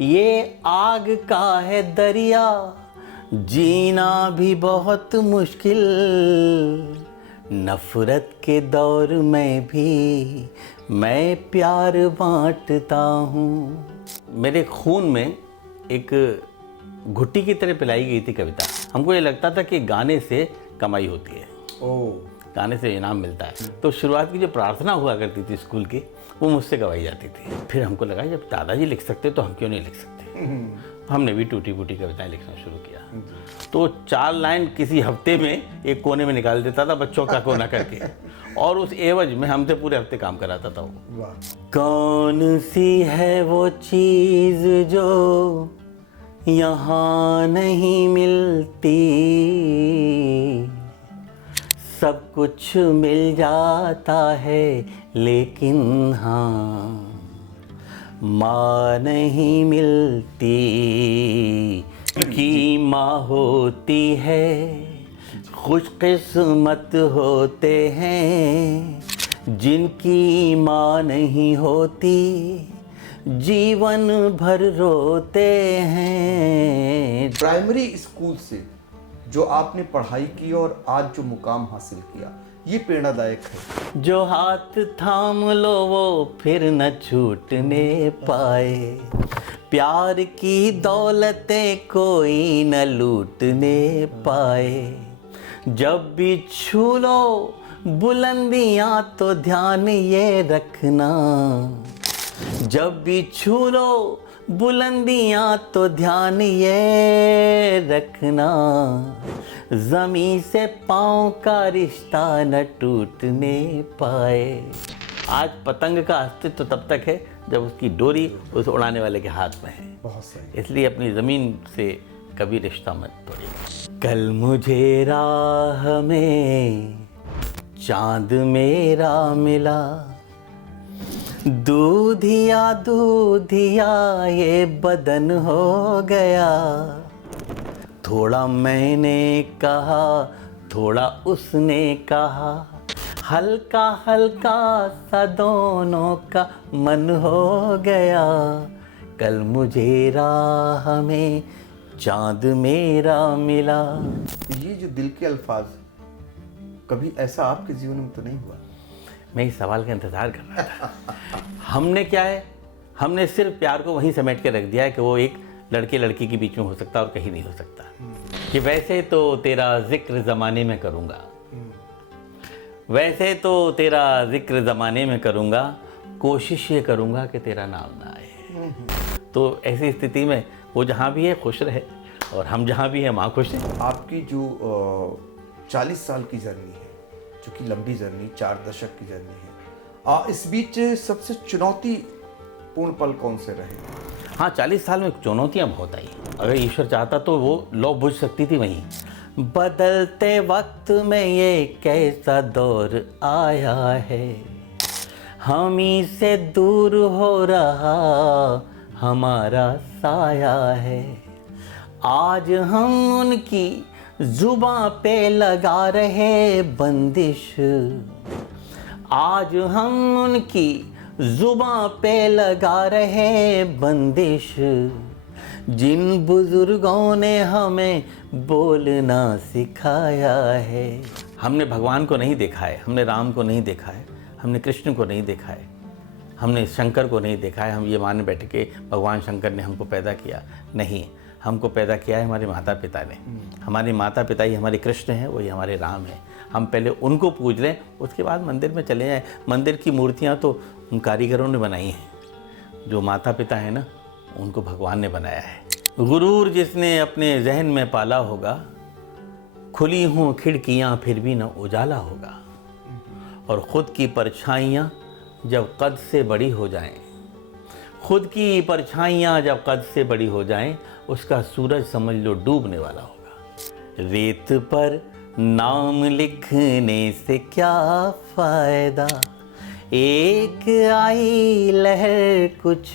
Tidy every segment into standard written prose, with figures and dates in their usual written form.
ये आग का है दरिया, जीना भी बहुत मुश्किल, नफरत के दौर में भी मैं प्यार बांटता हूँ। मेरे खून में एक घुट्टी की तरह पिलाई गई थी कविता। हमको ये लगता था कि गाने से कमाई होती है, गाने से इनाम मिलता है। तो शुरुआत की जो प्रार्थना हुआ करती थी स्कूल की, वो मुझसे गवाई जाती थी। फिर हमको लगा जब दादाजी लिख सकते तो हम क्यों नहीं लिख सकते। हमने भी टूटी फूटी कविताएं लिखना शुरू किया। तो 4 लाइन किसी हफ्ते में एक कोने में निकाल देता था बच्चों का कोना करके, और उस एवज में हमसे पूरे हफ्ते काम कराता था वो। कौन सी है वो चीज़ जो यहाँ नहीं मिलती, सब कुछ मिल जाता है लेकिन हाँ माँ नहीं मिलती। की माँ होती है, खुशकिस्मत होते हैं जिनकी माँ नहीं होती, जीवन भर रोते हैं। प्राइमरी स्कूल से जो आपने पढ़ाई की और आज जो मुकाम हासिल किया, ये प्रेरणादायक है। जो हाथ थाम लो वो फिर न छूटने पाए, प्यार की दौलतें कोई न लूटने पाए। जब भी छू लो बुलंदियां तो ध्यान ये रखना, जब भी छू लो बुलंदियां तो ध्यान ये रखना, ज़मीं से पाँव का रिश्ता न टूटने पाए। आज पतंग का अस्तित्व तब तक है जब उसकी डोरी उस उड़ाने वाले के हाथ में है। बहुत सही। इसलिए अपनी ज़मीन से कभी रिश्ता मत तोड़िए। कल मुझे राह में चांद मेरा मिला, दूधिया दूधिया ये बदन हो गया, थोड़ा मैंने कहा थोड़ा उसने कहा, हल्का हल्का सा दोनों का मन हो गया। कल मुझे राह में चांद मेरा मिला। ये जो दिल के अल्फाज, कभी ऐसा आपके जीवन में तो नहीं हुआ? मैं इस सवाल का इंतज़ार कर रहा था। हमने क्या है, हमने सिर्फ प्यार को वहीं समेट के रख दिया है कि वो एक लड़के लड़की के बीच में हो सकता और कहीं नहीं हो सकता। कि वैसे तो तेरा जिक्र ज़माने में करूँगा, वैसे तो तेरा जिक्र ज़माने में करूँगा, कोशिश ये करूँगा कि तेरा नाम ना आए। तो ऐसी स्थिति में वो जहाँ भी है खुश रहे और हम जहाँ भी हैं माँ खुश है। आपकी जो 40 साल की जर्नी है, जो कि लंबी जर्नी, 4 दशक की जर्नी है, इस बीच सबसे चुनौतीपूर्ण पल कौन से रहे? हाँ, 40 साल में चुनौतियाँ बहुत आई। अगर ईश्वर चाहता तो वो लौ बुझ सकती थी वहीं। बदलते वक्त में ये कैसा दौर आया है, हम ही से दूर हो रहा हमारा साया है। आज हम उनकी जुबां पे लगा रहे बंदिश, आज हम उनकी जुबां पे लगा रहे बंदिश, जिन बुजुर्गों ने हमें बोलना सिखाया है। हमने भगवान को नहीं देखा है, हमने राम को नहीं देखा है, हमने कृष्ण को नहीं देखा है, हमने शंकर को नहीं देखा है। हम ये मान बैठ के भगवान शंकर ने हमको पैदा किया, नहीं, हमको पैदा किया है हमारे माता पिता ने। हमारे माता पिता ही हमारे कृष्ण हैं, वही हमारे राम हैं। हम पहले उनको पूज लें, उसके बाद मंदिर में चले जाएं। मंदिर की मूर्तियाँ तो उन कारीगरों ने बनाई हैं, जो माता पिता हैं ना, उनको भगवान ने बनाया है। गुरूर जिसने अपने जहन में पाला होगा, खुली हों खिड़कियाँ फिर भी न उजाला होगा, और ख़ुद की परछाइयाँ जब कद से बड़ी हो जाएं, खुद की परछाइयाँ जब कद से बड़ी हो जाएं, उसका सूरज समझ लो डूबने वाला होगा। रेत पर नाम लिखने से क्या फ़ायदा, एक आई लहर कुछ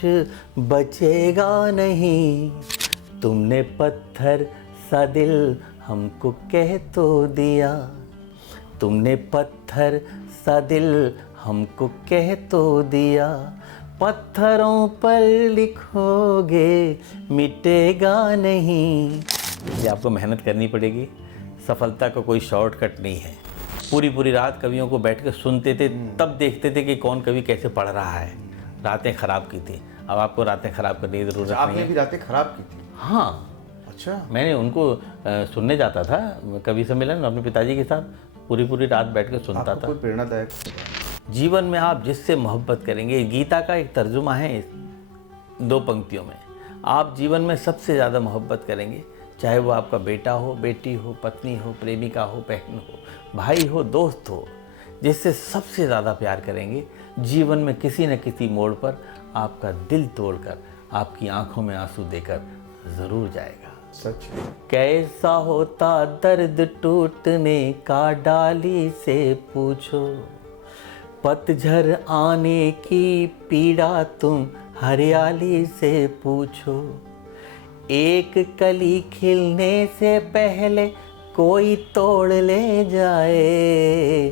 बचेगा नहीं। तुमने पत्थर सा दिल हमको कह तो दिया, तुमने पत्थर सा दिल हमको कह तो दिया, पत्थरों पर लिखोगे मिटेगा नहीं। ये आपको मेहनत करनी पड़ेगी, सफलता का कोई शॉर्टकट नहीं है। पूरी पूरी रात कवियों को बैठ कर सुनते थे, तब देखते थे कि कौन कवि कैसे पढ़ रहा है। रातें खराब की थी। अब आपको रातें खराब करने की ज़रूरत नहीं आपने है। भी रातें खराब की थी? हाँ, अच्छा। मैंने उनको सुनने जाता था कवि सम्मेलन अपने पिताजी के साथ, पूरी पूरी रात बैठ कर सुनता आपको था। कोई प्रेरणादायक? जीवन में आप जिससे मोहब्बत करेंगे, गीता का एक तर्जुमा है इस 2 पंक्तियों में, आप जीवन में सबसे ज़्यादा मोहब्बत करेंगे, चाहे वो आपका बेटा हो, बेटी हो, पत्नी हो, प्रेमिका हो, बहन हो, भाई हो, दोस्त हो, जिससे सबसे ज़्यादा प्यार करेंगे, जीवन में किसी न किसी मोड़ पर आपका दिल तोड़कर, आपकी आंखों में आंसू देकर ज़रूर जाएगा। सच है। कैसा होता दर्द टूटने का, डाली से पूछो, पतझड़ आने की पीड़ा तुम हरियाली से पूछो, एक कली खिलने से पहले कोई तोड़ ले जाए,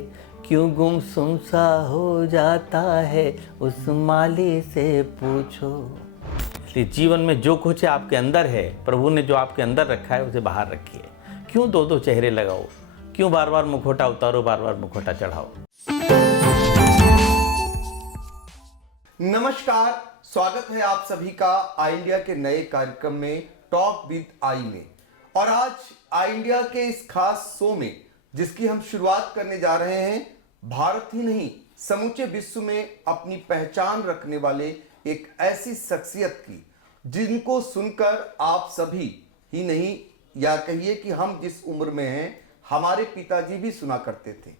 क्यों गुमसुम सा हो जाता है उस माली से पूछो। इसलिए जीवन में जो कुछ आपके अंदर है, प्रभु ने जो आपके अंदर रखा है उसे बाहर रखिए। क्यों 2-2 चेहरे लगाओ, क्यों बार बार मुखौटा उतारो, बार बार मुखौटा चढ़ाओ। नमस्कार, स्वागत है आप सभी का आई इंडिया के नए कार्यक्रम में टॉक विद आई में। और आज आई इंडिया के इस खास शो में जिसकी हम शुरुआत करने जा रहे हैं, भारत ही नहीं समूचे विश्व में अपनी पहचान रखने वाले एक ऐसी शख्सियत की, जिनको सुनकर आप सभी ही नहीं, या कहिए कि हम जिस उम्र में हैं, हमारे पिताजी भी सुना करते थे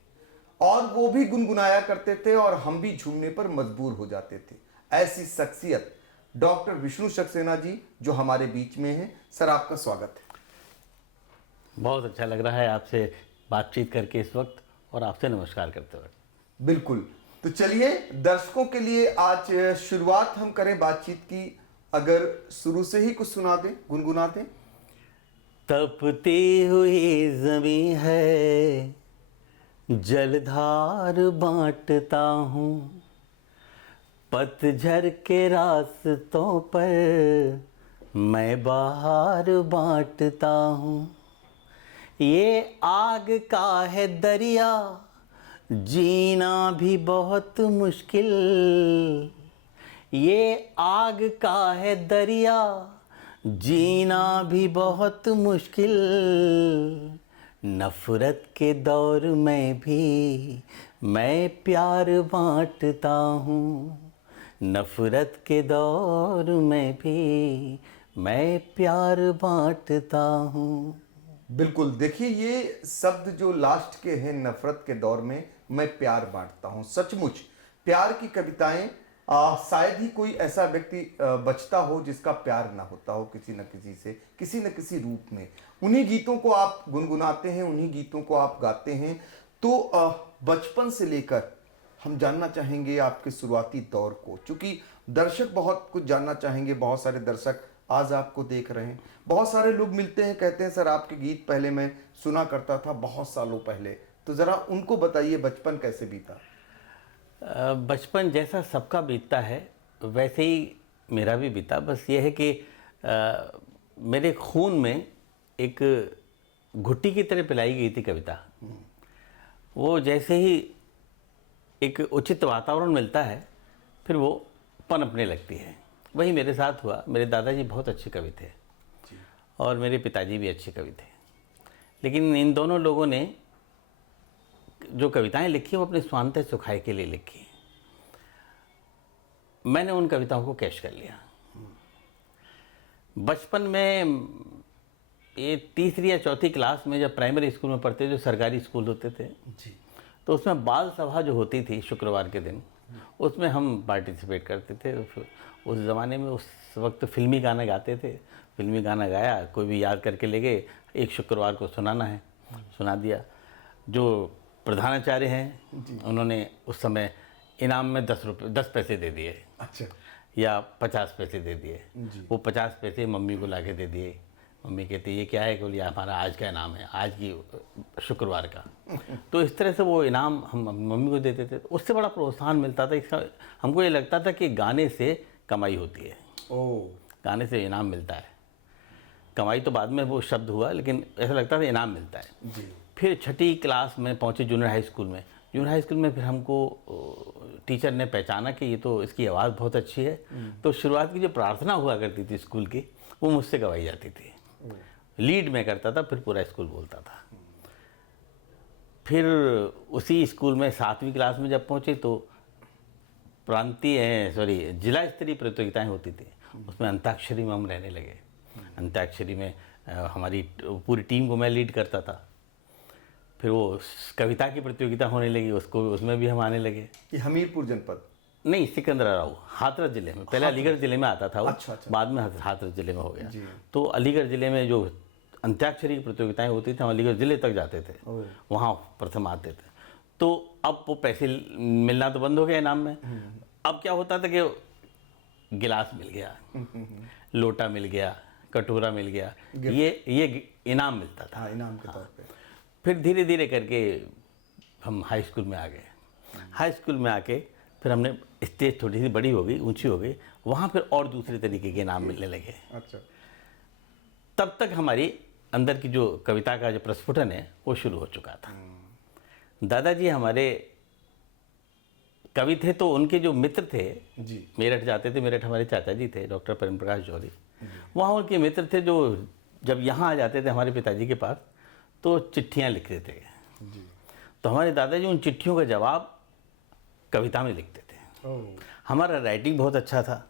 और वो भी गुनगुनाया करते थे और हम भी झूमने पर मजबूर हो जाते थे। ऐसी शख्सियत डॉक्टर विष्णु सक्सेना जी जो हमारे बीच में हैं। सर, आपका स्वागत है। बहुत अच्छा लग रहा है आपसे बातचीत करके इस वक्त, और आपसे नमस्कार करते वक्त। बिल्कुल, तो चलिए दर्शकों के लिए आज शुरुआत हम करें बातचीत की। अगर शुरू से ही कुछ सुना दें, गुनगुना दें। तपती हुई जमीन है, जलधार बांटता हूँ, पतझड़ के रास्तों पर मैं बहार बांटता हूँ। ये आग का है दरिया, जीना भी बहुत मुश्किल, ये आग का है दरिया, जीना भी बहुत मुश्किल, नफ़रत के दौर में भी मैं प्यार बांटता हूँ, नफ़रत के दौर में भी मैं प्यार बांटता हूँ। बिल्कुल, देखिए ये शब्द जो लास्ट के हैं, नफरत के दौर में मैं प्यार बांटता हूँ। सचमुच प्यार की कविताएं शायद ही कोई ऐसा व्यक्ति बचता हो जिसका प्यार ना होता हो किसी न किसी से, किसी न किसी रूप में। उन्हीं गीतों को आप गुनगुनाते हैं, उन्हीं गीतों को आप गाते हैं। तो बचपन से लेकर हम जानना चाहेंगे आपके शुरुआती दौर को, क्योंकि दर्शक बहुत कुछ जानना चाहेंगे। बहुत सारे दर्शक आज आपको देख रहे हैं, बहुत सारे लोग मिलते हैं, कहते हैं सर आपके गीत पहले मैं सुना करता था बहुत सालों पहले। तो ज़रा उनको बताइए बचपन कैसे बीता। बचपन जैसा सबका बीतता है वैसे ही मेरा भी बीता। बस ये है कि मेरे खून में एक घुट्टी की तरह पिलाई गई थी कविता। वो जैसे ही एक उचित वातावरण मिलता है फिर वो पनपने लगती है। वही मेरे साथ हुआ। मेरे दादाजी बहुत अच्छे कवि थे और मेरे पिताजी भी अच्छे कवि थे, लेकिन इन दोनों लोगों ने जो कविताएं लिखी वो अपने स्वांत सुखाए के लिए लिखी। मैंने उन कविताओं को कैश कर लिया। बचपन में ये 3री या 4थी क्लास में जब प्राइमरी स्कूल में पढ़ते, जो सरकारी स्कूल होते थे जी, तो उसमें बाल सभा जो होती थी शुक्रवार के दिन, उसमें हम पार्टिसिपेट करते थे। उस ज़माने में उस वक्त फिल्मी गाना गाते थे। फिल्मी गाना गाया, कोई भी याद करके ले गए, एक शुक्रवार को सुनाना है, सुना दिया। जो प्रधानाचार्य हैं उन्होंने उस समय इनाम में 10 पैसे दे दिए। अच्छा। या 50 पैसे दे दिए। वो 50 पैसे मम्मी को लाके दे दिए, मम्मी कहती ये क्या है, बोलिए हमारा आज का इनाम है, आज की शुक्रवार का। तो इस तरह से वो इनाम हम मम्मी को देते थे, उससे बड़ा प्रोत्साहन मिलता था। इसका हमको ये लगता था कि गाने से कमाई होती है, गाने से इनाम मिलता है। कमाई तो बाद में वो शब्द हुआ, लेकिन ऐसा लगता था इनाम मिलता है जी। फिर छठी क्लास में पहुँचे जूनियर हाई स्कूल में। जूनियर हाई स्कूल में फिर हमको टीचर ने पहचाना कि ये तो इसकी आवाज़ बहुत अच्छी है। तो शुरुआत की जो प्रार्थना हुआ करती थी स्कूल की, वो मुझसे गवाई जाती थी। लीड में करता था, फिर पूरा स्कूल बोलता था। फिर उसी स्कूल में 7वीं क्लास में जब पहुँचे तो जिला स्तरीय प्रतियोगिताएं होती थी, उसमें अंताक्षरी में हम रहने लगे। अंताक्षरी में हमारी पूरी टीम को मैं लीड करता था। फिर वो कविता की प्रतियोगिता होने लगी, उसमें भी हम आने लगे। ये हमीरपुर जनपद? नहीं, सिकंदराबाद, हाथरस जिले में। पहले अलीगढ़ जिले में आता था वो, अच्छा। बाद में हाथरस जिले में हो गया। जी। तो अलीगढ़ जिले में जो अंत्याक्षरी की प्रतियोगिताएं होती थी, हम अलीगढ़ जिले तक जाते थे, वहाँ प्रथम आते थे। तो अब वो पैसे मिलना तो बंद हो गया इनाम में। अब क्या होता था कि गिलास मिल गया, लोटा मिल गया, कटोरा मिल गया, ये इनाम मिलता था। हाँ, इनाम के तौर पे। फिर धीरे धीरे करके हम हाई स्कूल में आ गए। हाई स्कूल में आके फिर हमने स्टेज थोड़ी सी बड़ी हो गई, ऊंची हो गई, वहाँ फिर और दूसरे तरीके के इनाम मिलने लगे। अच्छा। तब तक हमारी अंदर की जो कविता का जो प्रस्फुटन है वो शुरू हो चुका था। दादाजी हमारे कवि थे, तो उनके जो मित्र थे जी। मेरठ जाते थे। मेरठ हमारे चाचा जी थे, डॉक्टर प्रेम प्रकाश जौहरी। वहाँ उनके मित्र थे जो जब यहाँ आ जाते थे हमारे पिताजी के पास, तो चिट्ठियाँ लिखते थे। जी। तो हमारे दादाजी उन चिट्ठियों का जवाब कविता में लिखते थे। हमारा राइटिंग बहुत अच्छा था।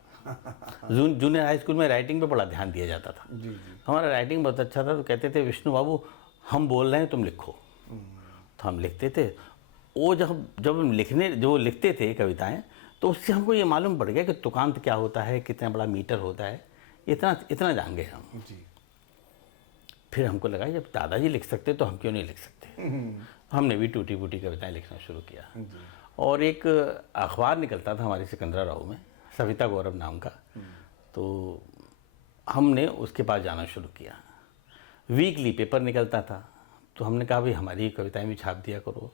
जूनियर हाई स्कूल में राइटिंग पे बड़ा ध्यान दिया जाता था। जी। हमारा राइटिंग बहुत अच्छा था, तो कहते थे विष्णु बाबू हम बोल रहे हैं, तुम लिखो। तो हम लिखते थे। वो जब हम लिखते थे कविताएं, तो उससे हमको ये मालूम पड़ गया कि तुकांत क्या होता है, कितना बड़ा मीटर होता है, इतना जान गए हम। जी। फिर हमको लगा जब दादाजी लिख सकते तो हम क्यों नहीं लिख सकते। हमने भी टूटी फूटी कविताएं लिखना शुरू किया। और एक अखबार निकलता था हमारे सिकंदराबाद में, सविता गौरव नाम का। तो हमने उसके पास जाना शुरू किया। वीकली पेपर निकलता था, तो हमने कहा भाई हमारी कविताएं भी छाप दिया करो।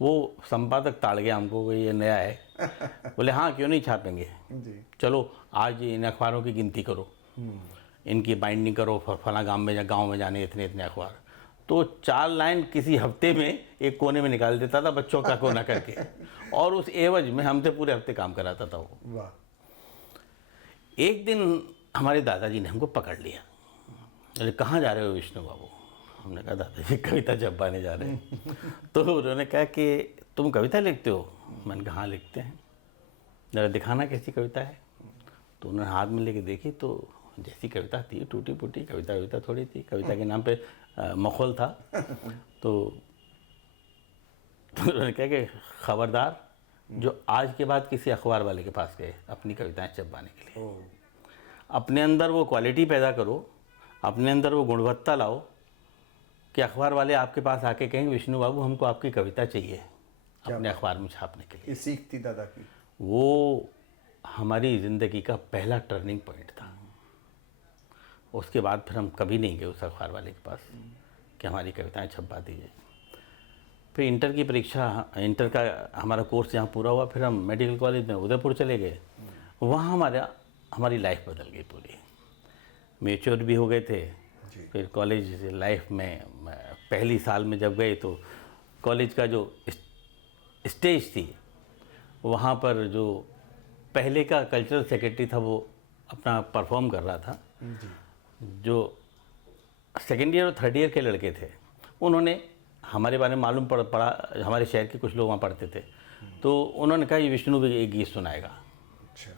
वो संपादक ताड़ गया हमको, भाई ये नया है। बोले हाँ क्यों नहीं छापेंगे, जी। चलो आज इन अखबारों की गिनती करो, इनकी बाइंडिंग करो, फला गांव में जाने इतने इतने अखबार। तो 4 लाइन किसी हफ्ते में एक कोने में निकाल देता था बच्चों का कोना करके, और उस एवज में हमसे पूरे हफ्ते काम कराता था वो। वाह। एक दिन हमारे दादाजी ने हमको पकड़ लिया। अरे कहाँ जा रहे हो विष्णु बाबू? हमने कहा दादाजी कविता छपवाने जा रहे हैं। तो उन्होंने कहा कि तुम कविता लिखते हो? मैंने कहा हाँ लिखते हैं। जरा दिखाना कैसी कविता है। तो उन्होंने हाथ में लेके देखी, तो जैसी कविता थी, टूटी फूटी कविता थोड़ी थी। कविता के नाम पे मखौल था। तो उन्होंने कहा कि खबरदार जो आज के बाद किसी अखबार वाले के पास गए अपनी कविताएं छपवाने के लिए, अपने अंदर वो क्वालिटी पैदा करो, अपने अंदर वो गुणवत्ता लाओ कि अखबार वाले आपके पास आके कहेंगे विष्णु बाबू हमको आपकी कविता चाहिए अपने अखबार में छापने के लिए। ये सीख थी दादा की। वो हमारी ज़िंदगी का पहला टर्निंग पॉइंट था। उसके बाद फिर हम कभी नहीं गए उस अखबार वाले के पास कि हमारी कविताएं छपवा दीजिए। फिर इंटर की परीक्षा, इंटर का हमारा कोर्स जहाँ पूरा हुआ, फिर हम मेडिकल कॉलेज में उदयपुर चले गए। वहाँ हमारी लाइफ बदल गई पूरी। मैच्योर भी हो गए थे। फिर कॉलेज लाइफ में पहली साल में जब गए तो कॉलेज का जो स्टेज थी, वहाँ पर जो पहले का कल्चरल सेक्रेटरी था वो अपना परफॉर्म कर रहा था। जो सेकेंड ईयर और थर्ड ईयर के लड़के थे उन्होंने हमारे बारे में मालूम पड़ा, हमारे शहर के कुछ लोग वहाँ पढ़ते थे, तो उन्होंने कहा ये विष्णु भी एक गीत सुनाएगा। अच्छा।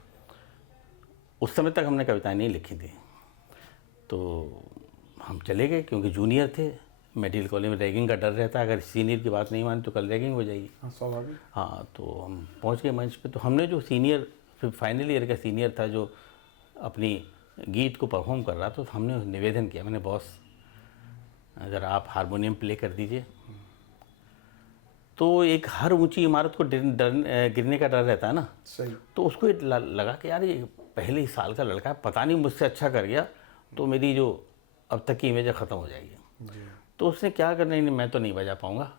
उस समय तक हमने कविताएं नहीं लिखी थी। तो हम चले गए, क्योंकि जूनियर थे, मेडिकल कॉलेज में रैगिंग का डर रहता है, अगर सीनियर की बात नहीं मानी तो कल रैगिंग हो जाएगी। हाँ, स्वाभाविक। हाँ, तो हम पहुँच गए मंच पे। तो हमने जो सीनियर, फिर फाइनल ईयर का सीनियर था जो अपनी गीत को परफॉर्म कर रहा था, तो हमने निवेदन किया, मैंने बॉस अगर आप हारमोनियम प्ले कर दीजिए। तो एक हर ऊंची इमारत को गिरने का डर रहता है ना। सही। तो उसको लगा कि यार ये पहले ही साल का लड़का है, पता नहीं मुझसे अच्छा कर गया, तो मेरी जो अब तक की इमेज ख़त्म हो जाएगी। तो उसने क्या करना, नहीं मैं तो नहीं बजा पाऊँगा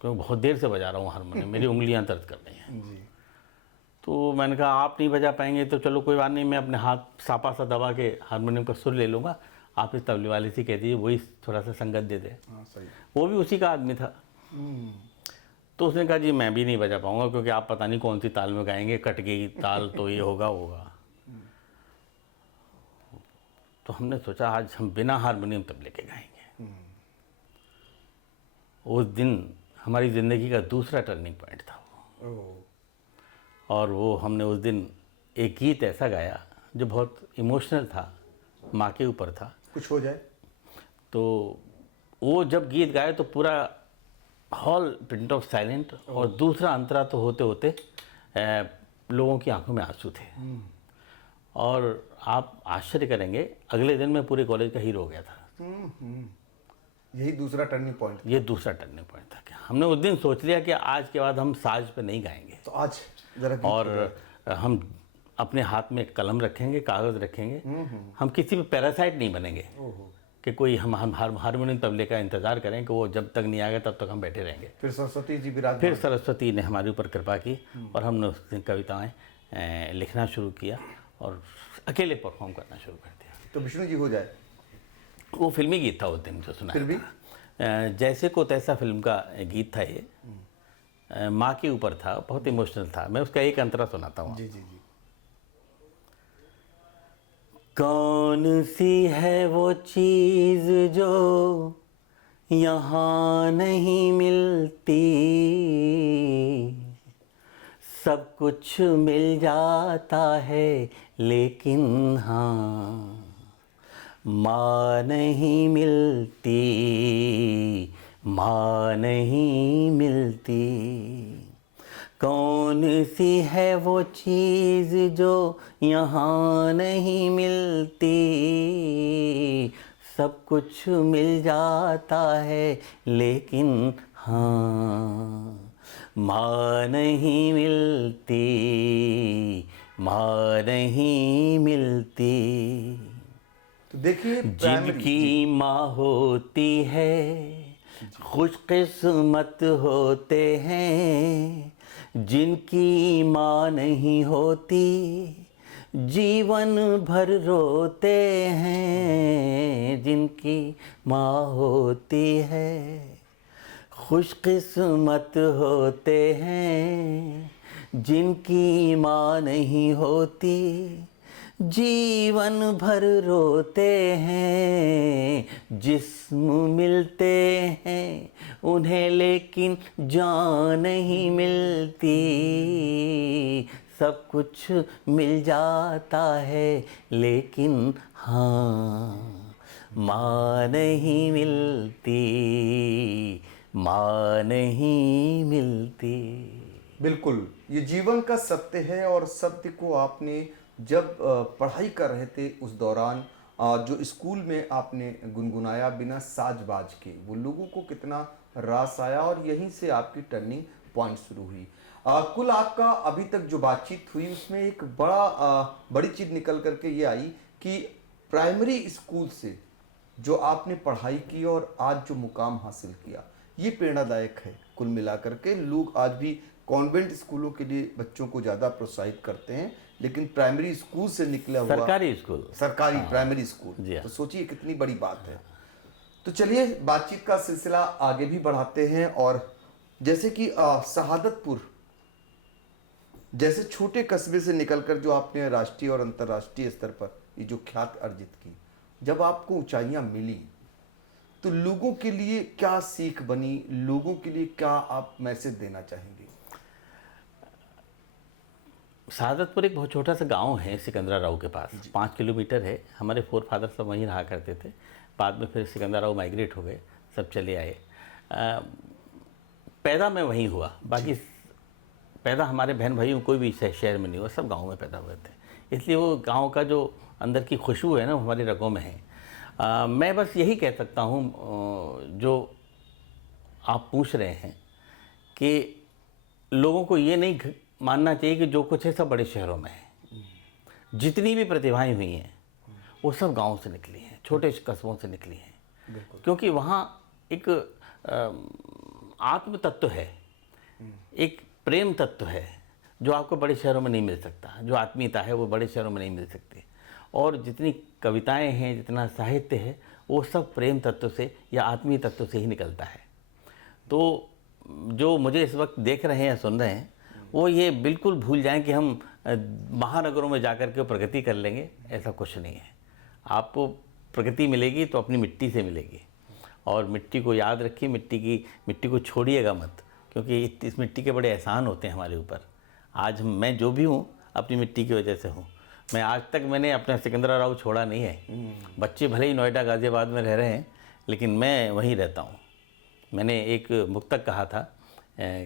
क्योंकि बहुत देर से बजा रहा हूँ हारमोनियम, मेरी उंगलियां दर्द कर रही हैं। तो मैंने कहा आप नहीं बजा पाएंगे तो चलो कोई बात नहीं, मैं अपने हाथ सापा सा दबा के हारमोनियम का सुर ले लूँगा, आप इस तबले वाले से कह दीजिए वही थोड़ा सा संगत दे दे। सही। वो भी उसी का आदमी था। तो उसने कहा जी मैं भी नहीं बजा पाऊँगा क्योंकि आप पता नहीं कौन सी ताल में गाएंगे, कट गई ताल तो ये होगा। तो हमने सोचा आज हम बिना हारमोनियम तबले के गाएंगे। उस दिन हमारी ज़िंदगी का दूसरा टर्निंग पॉइंट था वो। और वो हमने उस दिन एक गीत ऐसा गाया जो बहुत इमोशनल था, माँ के ऊपर था। कुछ हो जाए। तो वो जब गीत गाए तो पूरा हॉल प्रिंट ऑफ साइलेंट, और दूसरा अंतरा तो होते होते लोगों की आंखों में आंसू थे। और आप आश्चर्य करेंगे, अगले दिन मैं पूरे कॉलेज का हीरो हो गया था। यही दूसरा टर्निंग पॉइंट। ये दूसरा टर्निंग पॉइंट था। क्या हमने उस दिन सोच लिया कि आज के बाद हम साज पे नहीं गाएंगे। तो आज जरा और हम अपने हाथ में कलम रखेंगे, कागज़ रखेंगे। हम किसी भी पैरासाइट नहीं बनेंगे कि कोई हम हारमोनियम तबले का इंतज़ार करें कि वो जब तक नहीं आएगा तब तक हम बैठे रहेंगे। फिर सरस्वती जी विराज। फिर सरस्वती ने हमारे ऊपर कृपा की और हमने उस दिन कविताएँ लिखना शुरू किया और अकेले परफॉर्म करना शुरू कर दिया। तो विष्णु जी हो जाए। वो फिल्मी गीत था उस दिन जो सुना। फिर भी जैसे को तैसा फिल्म का गीत था ये, माँ के ऊपर था, बहुत इमोशनल था। मैं उसका एक अंतरा सुनाता हूँ। जी जी जी। कौन सी है वो चीज़ जो यहाँ नहीं मिलती, सब कुछ मिल जाता है लेकिन हाँ माँ नहीं मिलती, माँ नहीं मिलती। कौन सी है वो चीज़ जो यहाँ नहीं मिलती, सब कुछ मिल जाता है लेकिन हाँ माँ नहीं मिलती, माँ नहीं मिलती। तो देखिए जिनकी माँ होती है खुशकिस्मत होते हैं, जिनकी माँ नहीं होती जीवन भर रोते हैं। जिनकी माँ होती है खुशकिस्मत होते हैं, जिनकी माँ नहीं होती जीवन भर रोते हैं। जिस्म मिलते हैं उन्हें लेकिन जान नहीं मिलती, सब कुछ मिल जाता है लेकिन हाँ माँ नहीं मिलती, माँ नहीं मिलती। बिल्कुल, ये जीवन का सत्य है। और सत्य को आपने जब पढ़ाई कर रहे थे उस दौरान जो स्कूल में आपने गुनगुनाया बिना साज बाज के, वो लोगों को कितना रास आया और यहीं से आपकी टर्निंग पॉइंट शुरू हुई। कुल आपका अभी तक जो बातचीत हुई उसमें एक बड़ी चीज़ निकल करके ये आई कि प्राइमरी स्कूल से जो आपने पढ़ाई की और आज जो मुकाम हासिल किया, ये प्रेरणादायक है। कुल मिलाकर के लोग आज भी कॉन्वेंट स्कूलों के लिए बच्चों को ज़्यादा प्रोत्साहित करते हैं, लेकिन प्राइमरी स्कूल से निकला हुआ सरकारी प्राइमरी स्कूल, तो सोचिए कितनी बड़ी बात है। तो चलिए बातचीत का सिलसिला आगे भी बढ़ाते हैं। और जैसे कि शहादतपुर जैसे छोटे कस्बे से निकलकर जो आपने राष्ट्रीय और अंतर्राष्ट्रीय स्तर पर ये जो ख्याति अर्जित की, जब आपको ऊंचाइयां मिली तो लोगों के लिए क्या सीख बनी, लोगों के लिए क्या आप मैसेज देना चाहेंगे? शहादतपुर एक बहुत छोटा सा गांव है सिकंदरा राव के पास, 5 किलोमीटर है। हमारे फोर फादर सब वहीं रहा करते थे। बाद में फिर सिकंदरा राव माइग्रेट हो गए, सब चले आए। पैदा मैं वहीं हुआ, बाकी पैदा हमारे बहन भाइयों कोई भी शहर में नहीं हुआ, सब गांव में पैदा हुए थे। इसलिए वो गांव का जो अंदर की खुशबू है ना, हमारी रगों में है। मैं बस यही कह सकता हूँ जो आप पूछ रहे हैं कि लोगों को ये नहीं मानना चाहिए कि जो कुछ है सब बड़े शहरों में है। जितनी भी प्रतिभाएं हुई हैं वो सब गांव से निकली हैं, छोटे कस्बों से निकली हैं, बिल्कुल। क्योंकि वहाँ एक आत्म तत्व है, एक प्रेम तत्व है जो आपको बड़े शहरों में नहीं मिल सकता। जो आत्मीयता है वो बड़े शहरों में नहीं मिल सकती। और जितनी कविताएं हैं, जितना साहित्य है, वो सब प्रेम तत्व से या आत्मीय तत्व से ही निकलता है। तो जो मुझे इस वक्त देख रहे हैं, सुन रहे हैं, वो ये बिल्कुल भूल जाएं कि हम महानगरों में जाकर के प्रगति कर लेंगे। ऐसा कुछ नहीं है। आपको प्रगति मिलेगी तो अपनी मिट्टी से मिलेगी, और मिट्टी को याद रखिए, मिट्टी को छोड़िएगा मत, क्योंकि इस मिट्टी के बड़े एहसान होते हैं हमारे ऊपर। आज मैं जो भी हूँ अपनी मिट्टी की वजह से हूँ। मैं आज तक मैंने अपना सिकंदराबाद छोड़ा नहीं है। बच्चे भले ही नोएडा गाज़ियाबाद में रह रहे हैं, लेकिन मैं वहीं रहता हूँ। मैंने एक मुक्तक कहा था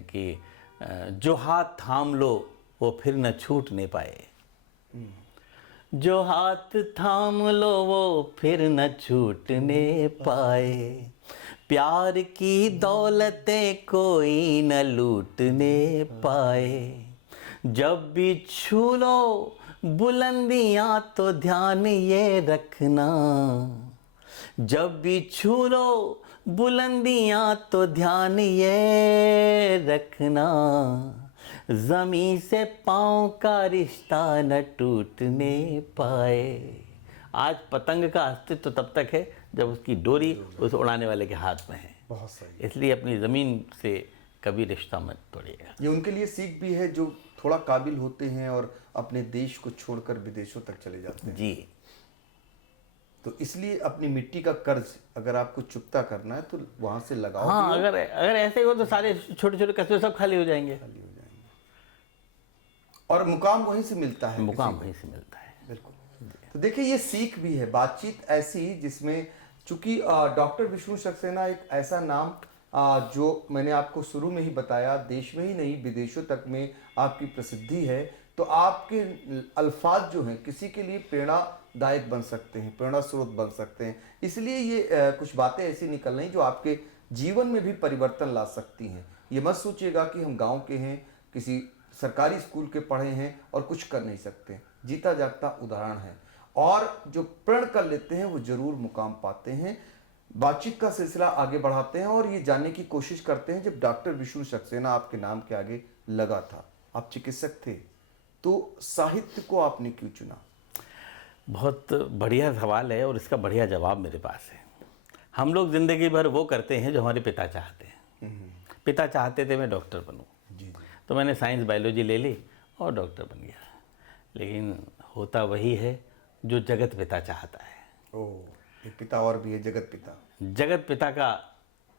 कि जो हाथ थाम लो वो फिर न छूटने पाए, जो हाथ थाम लो वो फिर न छूटने पाए, प्यार की दौलतें कोई न लूटने पाए, जब भी छू लो बुलंदियां तो ध्यान ये रखना, जब भी छू लो बुलंदियां तो ध्यान ये रखना, ज़मीं से पाँव का रिश्ता न टूटने पाए। आज पतंग का अस्तित्व तब तक है जब उसकी डोरी उस उड़ाने वाले के हाथ में है। बहुत सही। इसलिए अपनी ज़मीन से कभी रिश्ता मत तोड़िएगा। ये उनके लिए सीख भी है जो थोड़ा काबिल होते हैं और अपने देश को छोड़कर विदेशों तक चले जाते हैं। जी, तो इसलिए अपनी मिट्टी का कर्ज अगर आपको चुकता करना है तो वहां से लगाओ। हाँ, अगर ऐसे हो तो सारे छोटे छोटे कस्बे सब खाली हो जाएंगे। खाली हो जाएंगे और मुकाम वहीं से मिलता है। मुकाम वहीं से मिलता है। बिल्कुल। तो देखिए, ये सीख भी है, बातचीत ऐसी जिसमें चूंकि डॉक्टर विष्णु सक्सेना एक ऐसा नाम जो मैंने आपको शुरू में ही बताया, देश में ही नहीं विदेशों तक में आपकी प्रसिद्धि है। तो आपके अल्फाज जो हैं किसी के लिए प्रेरणादायक बन सकते हैं, प्रेरणा स्रोत बन सकते हैं। इसलिए ये कुछ बातें ऐसी निकल रही जो आपके जीवन में भी परिवर्तन ला सकती हैं। ये मत सोचिएगा कि हम गांव के हैं, किसी सरकारी स्कूल के पढ़े हैं और कुछ कर नहीं सकते। जीता जागता उदाहरण है, और जो प्रण कर लेते हैं वो जरूर मुकाम पाते हैं। बातचीत का सिलसिला आगे बढ़ाते हैं और ये जानने की कोशिश करते हैं, जब डॉक्टर विष्णु सक्सेना आपके नाम के आगे लगा था, आप चिकित्सक थे, तो साहित्य को आपने क्यों चुना? बहुत बढ़िया सवाल है और इसका बढ़िया जवाब मेरे पास है। हम लोग ज़िंदगी भर वो करते हैं जो हमारे पिता चाहते हैं। पिता चाहते थे मैं डॉक्टर बनूं, जी। तो मैंने साइंस बायोलॉजी ले ली और डॉक्टर बन गया। लेकिन होता वही है जो जगत पिता चाहता है। ओह, एक पिता और भी है, जगत पिता। जगत पिता का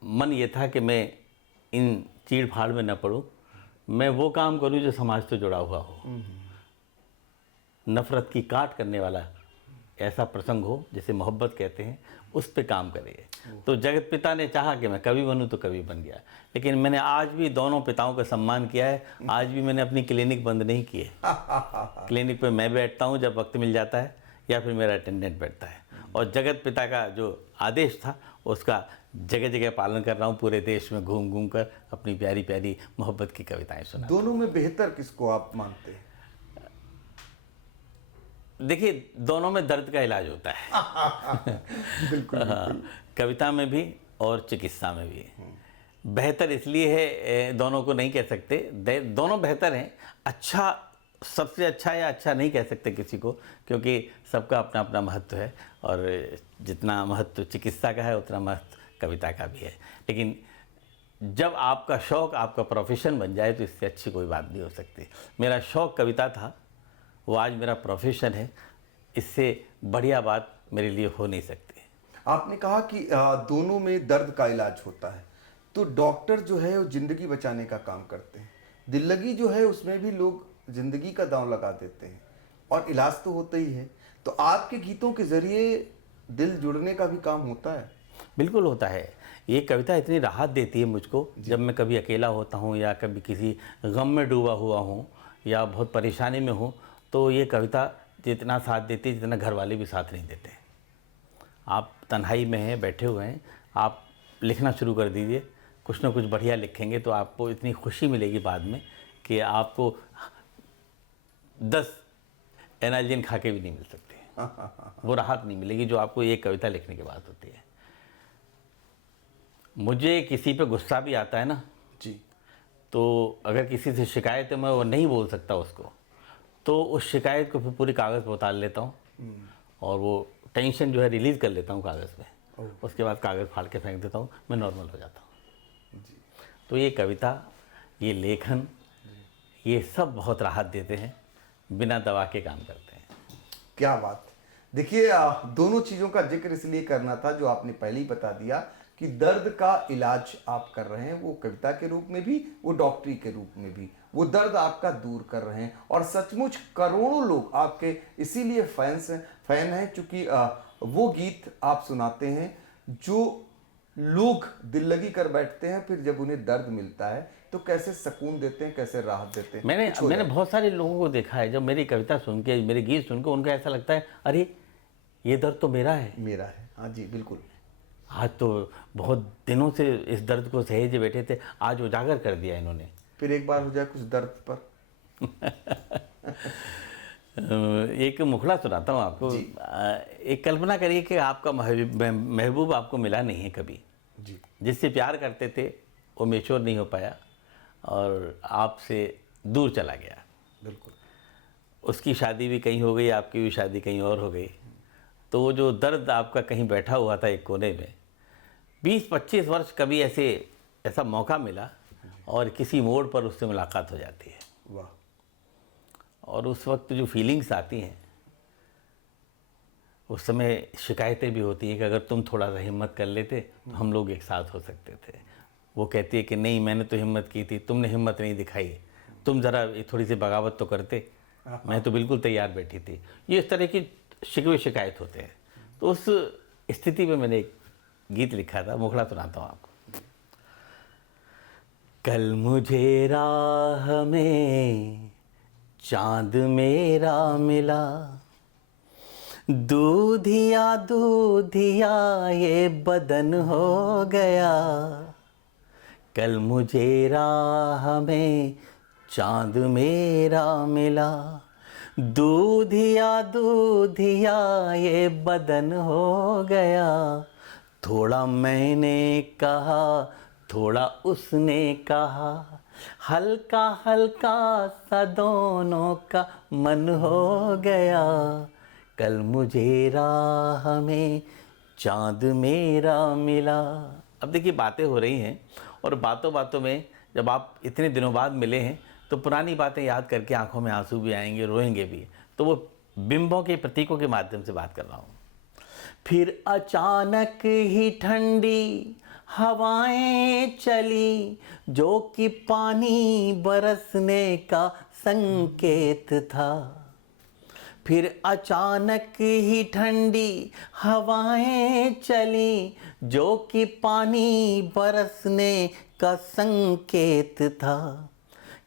मन ये था कि मैं इन चीड़ फाड़ में न पड़ूं, मैं वो काम करूं जो समाज से जुड़ा हुआ हो, नफ़रत की काट करने वाला ऐसा प्रसंग हो जिसे मोहब्बत कहते हैं, उस पे काम करें। तो जगत पिता ने चाहा कि मैं कवि बनूं तो कवि बन गया। लेकिन मैंने आज भी दोनों पिताओं का सम्मान किया है। आज भी मैंने अपनी क्लिनिक बंद नहीं की है। क्लिनिक पे मैं बैठता हूं जब वक्त मिल जाता है, या फिर मेरा अटेंडेंट बैठता है, और जगत पिता का जो आदेश था उसका जगह जगह पालन कर रहा हूँ। पूरे देश में घूम घूम कर अपनी प्यारी प्यारी मोहब्बत की कविताएं सुना। दोनों में बेहतर किसको आप मानते हैं? देखिए, दोनों में दर्द का इलाज होता है। बिल्कुल। हाँ, कविता में भी और चिकित्सा में भी। बेहतर इसलिए है, दोनों को नहीं कह सकते, दोनों बेहतर हैं। अच्छा, सबसे अच्छा या अच्छा नहीं कह सकते किसी को, क्योंकि सबका अपना अपना महत्व है, और जितना महत्व चिकित्सा का है उतना महत्व कविता का भी है। लेकिन जब आपका शौक़ आपका प्रोफेशन बन जाए तो इससे अच्छी कोई बात नहीं हो सकती। मेरा शौक़ कविता था, वो आज मेरा प्रोफेशन है। इससे बढ़िया बात मेरे लिए हो नहीं सकती। आपने कहा कि दोनों में दर्द का इलाज होता है, तो डॉक्टर जो है वो जिंदगी बचाने का काम करते हैं। दिल लगी जो है उसमें भी लोग जिंदगी का दांव लगा देते हैं, और इलाज तो होता ही है। तो आपके गीतों के जरिए दिल जुड़ने का भी काम होता है? बिल्कुल होता है। ये कविता इतनी राहत देती है मुझको, जब मैं कभी अकेला होता हूँ या कभी किसी गम में डूबा हुआ हूँ या बहुत परेशानी में हूँ, तो ये कविता जितना साथ देती है जितना घर वाले भी साथ नहीं देते। आप तन्हाई में हैं, बैठे हुए हैं, आप लिखना शुरू कर दीजिए, कुछ ना कुछ बढ़िया लिखेंगे तो आपको इतनी खुशी मिलेगी बाद में कि आपको 10 एनाल्जिन खा के भी नहीं मिल सकते। वो राहत नहीं मिलेगी जो आपको एक कविता लिखने के बाद होती है। मुझे किसी पे गुस्सा भी आता है ना जी। तो अगर किसी से शिकायत है, मैं वो नहीं बोल सकता उसको, तो उस शिकायत को फिर पूरी कागज़ पर उतार लेता हूँ और वो टेंशन जो है रिलीज़ कर लेता हूँ कागज़ पे। उसके बाद कागज़ फाड़ के फेंक देता हूँ, मैं नॉर्मल हो जाता हूँ। तो ये कविता, ये लेखन, ये सब बहुत राहत देते हैं, बिना दवा के काम करते हैं। क्या बात। देखिए दोनों चीजों का जिक्र इसलिए करना था जो आपने पहले ही बता दिया कि दर्द का इलाज आप कर रहे हैं, वो कविता के रूप में भी, वो डॉक्टरी के रूप में भी, वो दर्द आपका दूर कर रहे हैं। और सचमुच करोड़ों लोग आपके इसीलिए फैन हैं क्योंकि वो गीत आप सुनाते हैं जो लोग दिल लगी कर बैठते हैं, फिर जब उन्हें दर्द मिलता है तो कैसे सुकून देते हैं, कैसे राहत देते हैं। मैंने बहुत सारे लोगों को देखा है, जब मेरी कविता सुन के, मेरे गीत सुन के उनको ऐसा लगता है अरे ये दर्द तो मेरा है। मेरा है, हाँ जी बिल्कुल। आज तो बहुत दिनों से इस दर्द को सहेजे बैठे थे, आज उजागर कर दिया इन्होंने। फिर एक बार हो जाए कुछ दर्द पर। एक मुखड़ा सुनाता हूँ आपको। एक कल्पना करिए कि आपका महबूब आपको मिला नहीं है कभी जी। जिससे प्यार करते थे वो मैच्योर नहीं हो पाया और आपसे दूर चला गया। बिल्कुल। उसकी शादी भी कहीं हो गई, आपकी भी शादी कहीं और हो गई। तो वो जो दर्द आपका कहीं बैठा हुआ था एक कोने में, 20-25 वर्ष कभी ऐसा मौका मिला और किसी मोड़ पर उससे मुलाकात हो जाती है। वाह। और उस वक्त जो फीलिंग्स आती हैं, उस समय शिकायतें भी होती हैं कि अगर तुम थोड़ा सा हिम्मत कर लेते तो हम लोग एक साथ हो सकते थे। वो कहती है कि नहीं, मैंने तो हिम्मत की थी, तुमने हिम्मत नहीं दिखाई, तुम ज़रा थोड़ी सी बगावत तो करते, मैं तो बिल्कुल तैयार बैठी थी। ये इस तरह की शिकवे शिकायत होते हैं। तो उस स्थिति में मैंने एक गीत लिखा था, मुखड़ा सुनाता हूँ आपको। कल मुझे राह में चांद मेरा मिला, दूधिया दूधिया ये बदन हो गया। कल मुझे राह में चांद मेरा मिला, दूधिया दूधिया ये बदन हो गया। थोड़ा मैंने कहा, थोड़ा उसने कहा, हल्का हल्का सा दोनों का मन हो गया। कल मुझे राह में चांद मेरा मिला। अब देखिए बातें हो रही हैं और बातों बातों में जब आप इतने दिनों बाद मिले हैं तो पुरानी बातें याद करके आंखों में आंसू भी आएंगे, रोएंगे भी। तो वो बिंबों के प्रतीकों के माध्यम से बात कर रहा हूँ। फिर अचानक ही ठंडी हवाएं चली, जो कि पानी बरसने का संकेत था। फिर अचानक ही ठंडी हवाएं चली, जो कि पानी बरसने का संकेत था।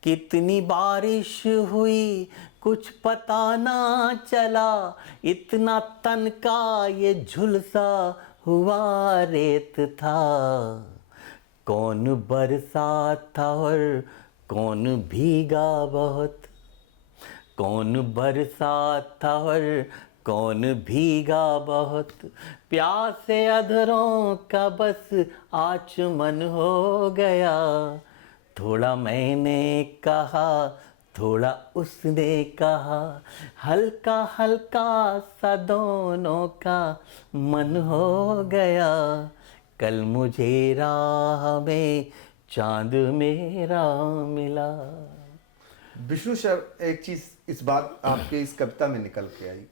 कितनी बारिश हुई कुछ पता ना चला, इतना तन का ये झुलसा हुआ रेत था। कौन बरसा था और कौन भीगा बहुत, कौन बरसा था और कौन भीगा बहुत। प्यासे अधरों का बस आचमन हो गया। थोड़ा मैंने कहा, थोड़ा उसने कहा, हल्का हल्का सा दोनों का मन हो गया। कल मुझे राह में चांद मेरा मिला। विष्णु सर, एक चीज इस बात आपके इस कविता में निकल के आई।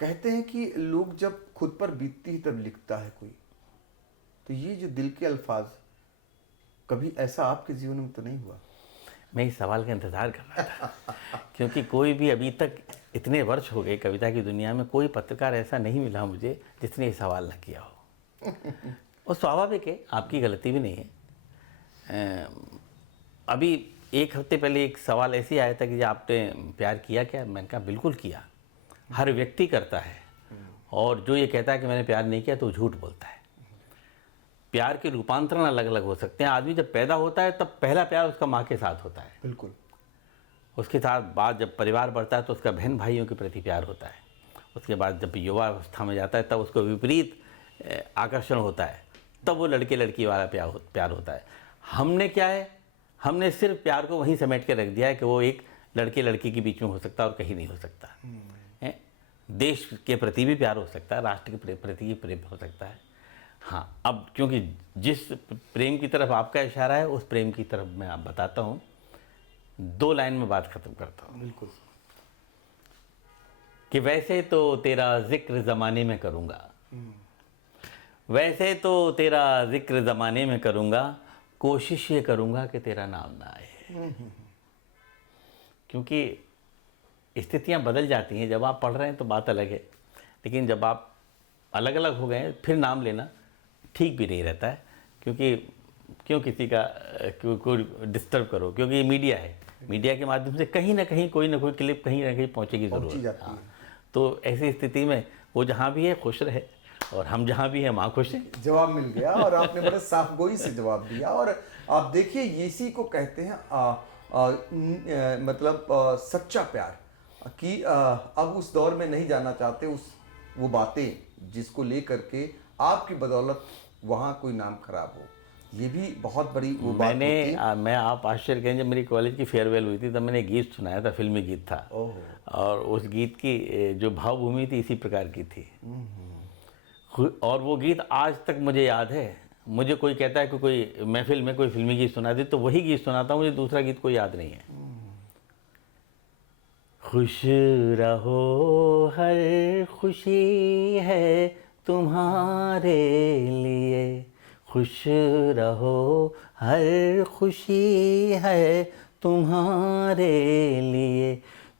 कहते हैं कि लोग जब खुद पर बीतती है तब लिखता है कोई, तो ये जो दिल के अल्फाज, कभी ऐसा आपके जीवन में तो नहीं हुआ? मैं इस सवाल का इंतज़ार कर रहा था क्योंकि कोई भी अभी तक, इतने वर्ष हो गए कविता की दुनिया में, कोई पत्रकार ऐसा नहीं मिला मुझे जिसने ये सवाल न किया हो। और स्वाभाविक है, आपकी गलती भी नहीं है। अभी एक हफ्ते पहले एक सवाल ऐसे आया था कि आपने प्यार किया क्या? मैंने कहा बिल्कुल किया। हर व्यक्ति करता है, और जो ये कहता है कि मैंने प्यार नहीं किया तो झूठ बोलता है। प्यार के रूपांतरण अलग अलग हो सकते हैं। आदमी जब पैदा होता है तब पहला प्यार उसका माँ के साथ होता है। बिल्कुल। उसके साथ बाद जब परिवार बढ़ता है तो उसका बहन भाइयों के प्रति प्यार होता है। उसके बाद जब युवा अवस्था में जाता है तब उसको विपरीत आकर्षण होता है, तब वो लड़के लड़की वाला प्यार होता है। हमने क्या है, हमने सिर्फ प्यार को वहीं समेट के रख दिया है कि वो एक लड़के लड़की के बीच में हो सकता है और कहीं नहीं हो सकता है। देश के प्रति भी प्यार हो सकता है, राष्ट्र के प्रति भी प्रेम हो सकता है। हाँ, अब क्योंकि जिस प्रेम की तरफ आपका इशारा है उस प्रेम की तरफ मैं आप बताता हूँ, 2 लाइन में बात ख़त्म करता हूँ। बिल्कुल। कि वैसे तो तेरा जिक्र ज़माने में करूँगा, वैसे तो तेरा जिक्र ज़माने में करूँगा, कोशिश ये करूँगा कि तेरा नाम ना आए। क्योंकि स्थितियाँ बदल जाती हैं, जब आप पढ़ रहे हैं तो बात अलग है, लेकिन जब आप अलग अलग हो गए हैं फिर नाम लेना ठीक भी नहीं रहता है। क्योंकि क्यों किसी का को डिस्टर्ब करो, क्योंकि ये मीडिया है, मीडिया के माध्यम से कहीं ना कहीं कोई ना कोई क्लिप कहीं ना कहीं पहुँचेगी ज़रूर। हाँ, तो ऐसी स्थिति में वो जहाँ भी है खुश रहे और हम जहाँ भी हैं वहाँ खुश हैं। जवाब मिल गया और आपने बड़े साफगोई से जवाब दिया। और आप देखिए, इसी को कहते हैं मतलब सच्चा प्यार, कि अब उस दौर में नहीं जाना चाहते, वो बातें जिसको लेकर के आपकी बदौलत वहाँ कोई नाम खराब हो, ये भी बहुत बड़ी वो बात होती है। मैं आप आश्चर्य करेंगे, जब मेरी कॉलेज की फेयरवेल हुई थी तब मैंने गीत सुनाया था, फिल्मी गीत था। और उस गीत की जो भावभूमि थी इसी प्रकार की थी। और वो गीत आज तक मुझे याद है। मुझे कोई कहता है कि कोई महफिल में कोई फिल्मी गीत सुना दे तो वही गीत सुनाता हूँ, मुझे दूसरा गीत कोई याद नहीं है। खुश रहो, हर खुशी है तुम्हारे लिए, खुश रहो, हर खुशी है तुम्हारे लिए,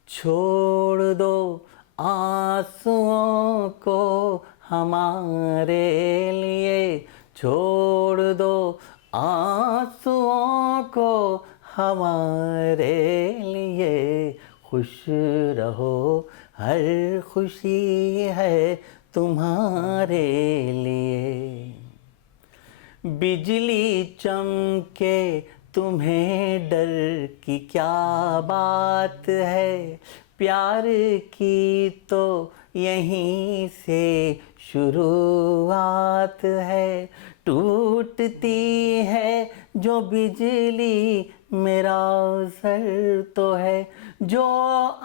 छोड़ दो आंसुओं को हमारे लिए, छोड़ दो आंसुओं को हमारे लिए, खुश रहो, हर खुशी है तुम्हारे लिए। बिजली चमके तुम्हें डर की क्या बात है, प्यार की तो यहीं से शुरुआत है, टूटती है जो बिजली मेरा सर तो है, जो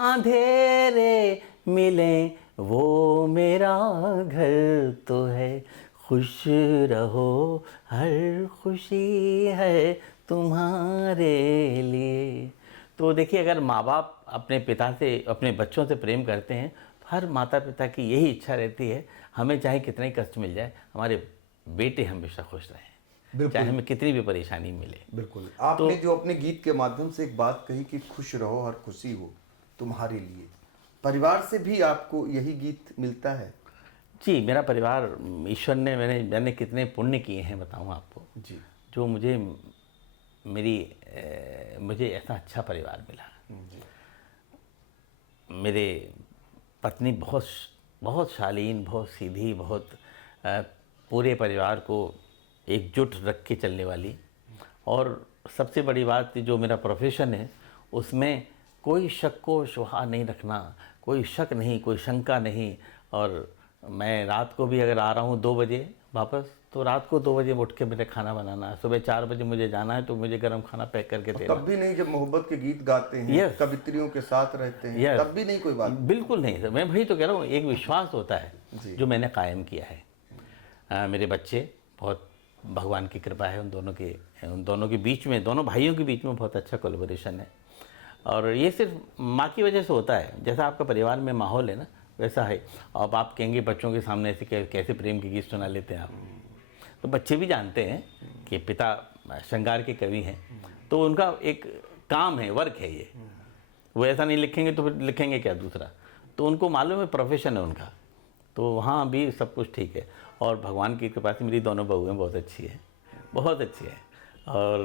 अंधेरे मिले वो मेरा घर तो है, खुश रहो, हर खुशी है तुम्हारे लिए। तो देखिए, अगर माँ बाप अपने पिता से, अपने बच्चों से प्रेम करते हैं तो हर माता पिता की यही इच्छा रहती है, हमें चाहे कितना ही कष्ट मिल जाए, हमारे बेटे हमेशा खुश रहें, चाहे हमें कितनी भी परेशानी मिले। बिल्कुल। आपने जो अपने गीत के माध्यम से एक बात कही कि खुश रहो, हर खुशी हो तुम्हारे लिए, परिवार से भी आपको यही गीत मिलता है? जी, मेरा परिवार, ईश्वर ने, मैंने कितने पुण्य किए हैं बताऊँ आपको जी, जो मुझे ऐसा अच्छा परिवार मिला। जी। मेरे पत्नी बहुत शालीन, बहुत सीधी, बहुत पूरे परिवार को एकजुट रख के चलने वाली। और सबसे बड़ी बात, जो मेरा प्रोफेशन है उसमें कोई शक को शुबहा नहीं रखना, कोई शक नहीं, कोई शंका नहीं। और मैं रात को भी अगर आ रहा हूँ 2 बजे वापस, तो रात को 2 बजे उठ के मुझे खाना बनाना है, सुबह 4 बजे मुझे जाना है तो मुझे गर्म खाना पैक करके देना। तब भी नहीं, जब मोहब्बत के गीत गाते हैं, कवित्रियों के साथ रहते हैं, तब भी नहीं कोई बात? बिल्कुल नहीं सर, मैं वही तो कह रहा हूँ, एक विश्वास होता है जो मैंने कायम किया है। मेरे बच्चे, बहुत भगवान की कृपा है, उन दोनों के बीच में, दोनों भाइयों के बीच में बहुत अच्छा कोलैबोरेशन है। और ये सिर्फ माँ की वजह से होता है। जैसा आपका परिवार में माहौल है ना, वैसा है। अब आप कहेंगे बच्चों के सामने ऐसे कैसे प्रेम के गीत सुना लेते हैं आप, तो बच्चे भी जानते हैं कि पिता श्रृंगार के कवि हैं, तो उनका एक काम है, वर्क है ये। वो ऐसा नहीं लिखेंगे तो फिर लिखेंगे क्या दूसरा, तो उनको मालूम है, प्रोफेशन है उनका। तो वहाँ भी सब कुछ ठीक है। और भगवान की कृपा से मेरी दोनों बहुएं बहुत अच्छी है, बहुत अच्छी है। और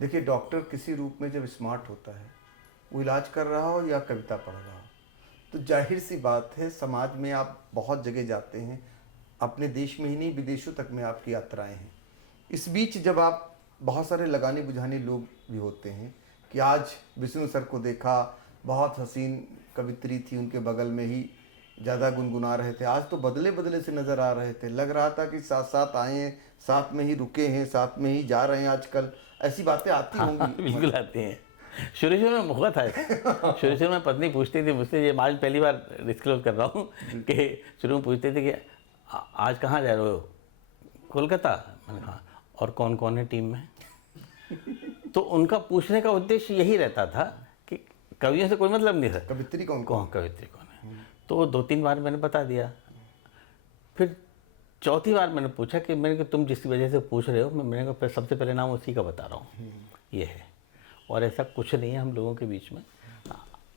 देखिए, डॉक्टर किसी रूप में जब स्मार्ट होता है, वो इलाज कर रहा हो या कविता पढ़ रहा हो, तो जाहिर सी बात है, समाज में आप बहुत जगह जाते हैं, अपने देश में ही नहीं विदेशों तक में आपकी यात्राएं हैं। इस बीच जब आप, बहुत सारे लगाने बुझाने लोग भी होते हैं कि आज विष्णु सर को देखा, बहुत हसीन कवित्री थी उनके बगल में ही ज़्यादा गुनगुना रहे थे, आज तो बदले बदले से नज़र आ रहे थे। लग रहा था कि साथ साथ आए हैं, साथ में ही रुके हैं, साथ में ही जा रहे हैं। आजकल ऐसी बातें आती होंगी। बिल्कुल आती हैं। शुरू में बहुत था ऐसा। शुरू में पत्नी पूछती थी मुझसे, ये आज पहली बार डिस्क्लोज कर रहा हूँ कि शुरू में पूछते थे कि आज कहाँ जा रहे हो? कोलकाता। मैंने कहा और कौन कौन है टीम में? तो उनका पूछने का उद्देश्य यही रहता था कि कवियों से कोई मतलब नहीं था, कवित्री कौन कवित्री कौन है। तो 2-3 बार मैंने बता दिया। फिर चौथी बार मैंने पूछा कि मैंने कहा तुम जिस वजह से पूछ रहे हो, मैंने कहा सबसे पहले नाम उसी का बता रहा हूँ, ये है। और ऐसा कुछ नहीं है हम लोगों के बीच में,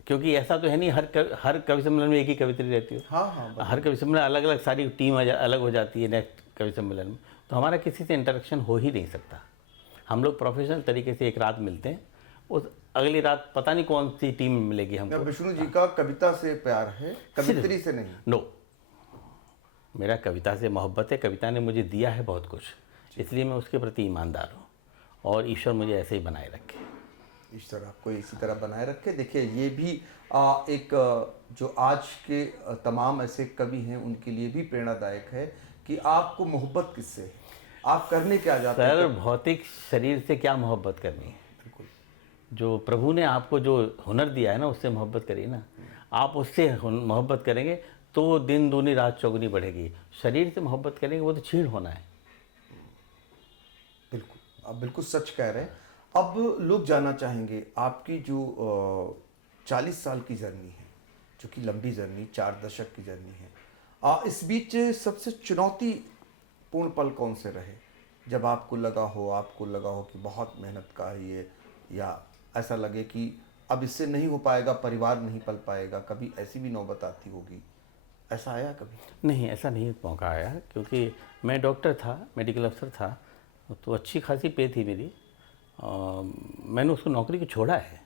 क्योंकि ऐसा तो है नहीं हर कवि सम्मेलन में एक ही कवित्री रहती है। हाँ, हर कवि सम्मेलन अलग अलग, सारी टीम अलग हो जाती है नेक्स्ट कवि सम्मेलन में। तो हमारा किसी से इंटरेक्शन हो ही नहीं सकता। हम लोग प्रोफेशनल तरीके से एक रात मिलते हैं, उस अगली रात पता नहीं कौन सी टीम मिलेगी हमको। विष्णु जी का कविता से प्यार है, कवित्री से नहीं? नो, मेरा कविता से मोहब्बत है। कविता ने मुझे दिया है बहुत कुछ, इसलिए मैं उसके प्रति ईमानदार हूँ, और ईश्वर मुझे ऐसे ही बनाए रखे। ईश्वर आपको इसी तरह बनाए रखे। देखिए ये भी एक जो आज के तमाम ऐसे कवि हैं उनके लिए भी प्रेरणादायक है कि आपको मोहब्बत किससे है, आप करने क्या जाते हैं? सर, भौतिक शरीर से क्या मोहब्बत करनी है? बिल्कुल। जो प्रभु ने आपको जो हुनर दिया है ना, उससे मोहब्बत करिए ना। आप उससे मोहब्बत करेंगे तो दिन दूनी रात चौगुनी बढ़ेगी। शरीर से मोहब्बत करेंगे वो तो छीड़ होना है। बिल्कुल, आप बिल्कुल सच कह रहे हैं। अब लोग जानना चाहेंगे आपकी जो 40 साल की जर्नी है, जो कि लंबी जर्नी, 4 दशक की जर्नी है, इस बीच सबसे चुनौतीपूर्ण पल कौन से रहे, जब आपको लगा हो कि बहुत मेहनत का है ये, या ऐसा लगे कि अब इससे नहीं हो पाएगा, परिवार नहीं पल पाएगा? कभी ऐसी भी नौबत आती होगी, ऐसा आया कभी? नहीं, ऐसा नहीं मौका आया, क्योंकि मैं डॉक्टर था, मेडिकल अफसर था, तो अच्छी खासी पे थी मेरी। मैंने उसको नौकरी को छोड़ा है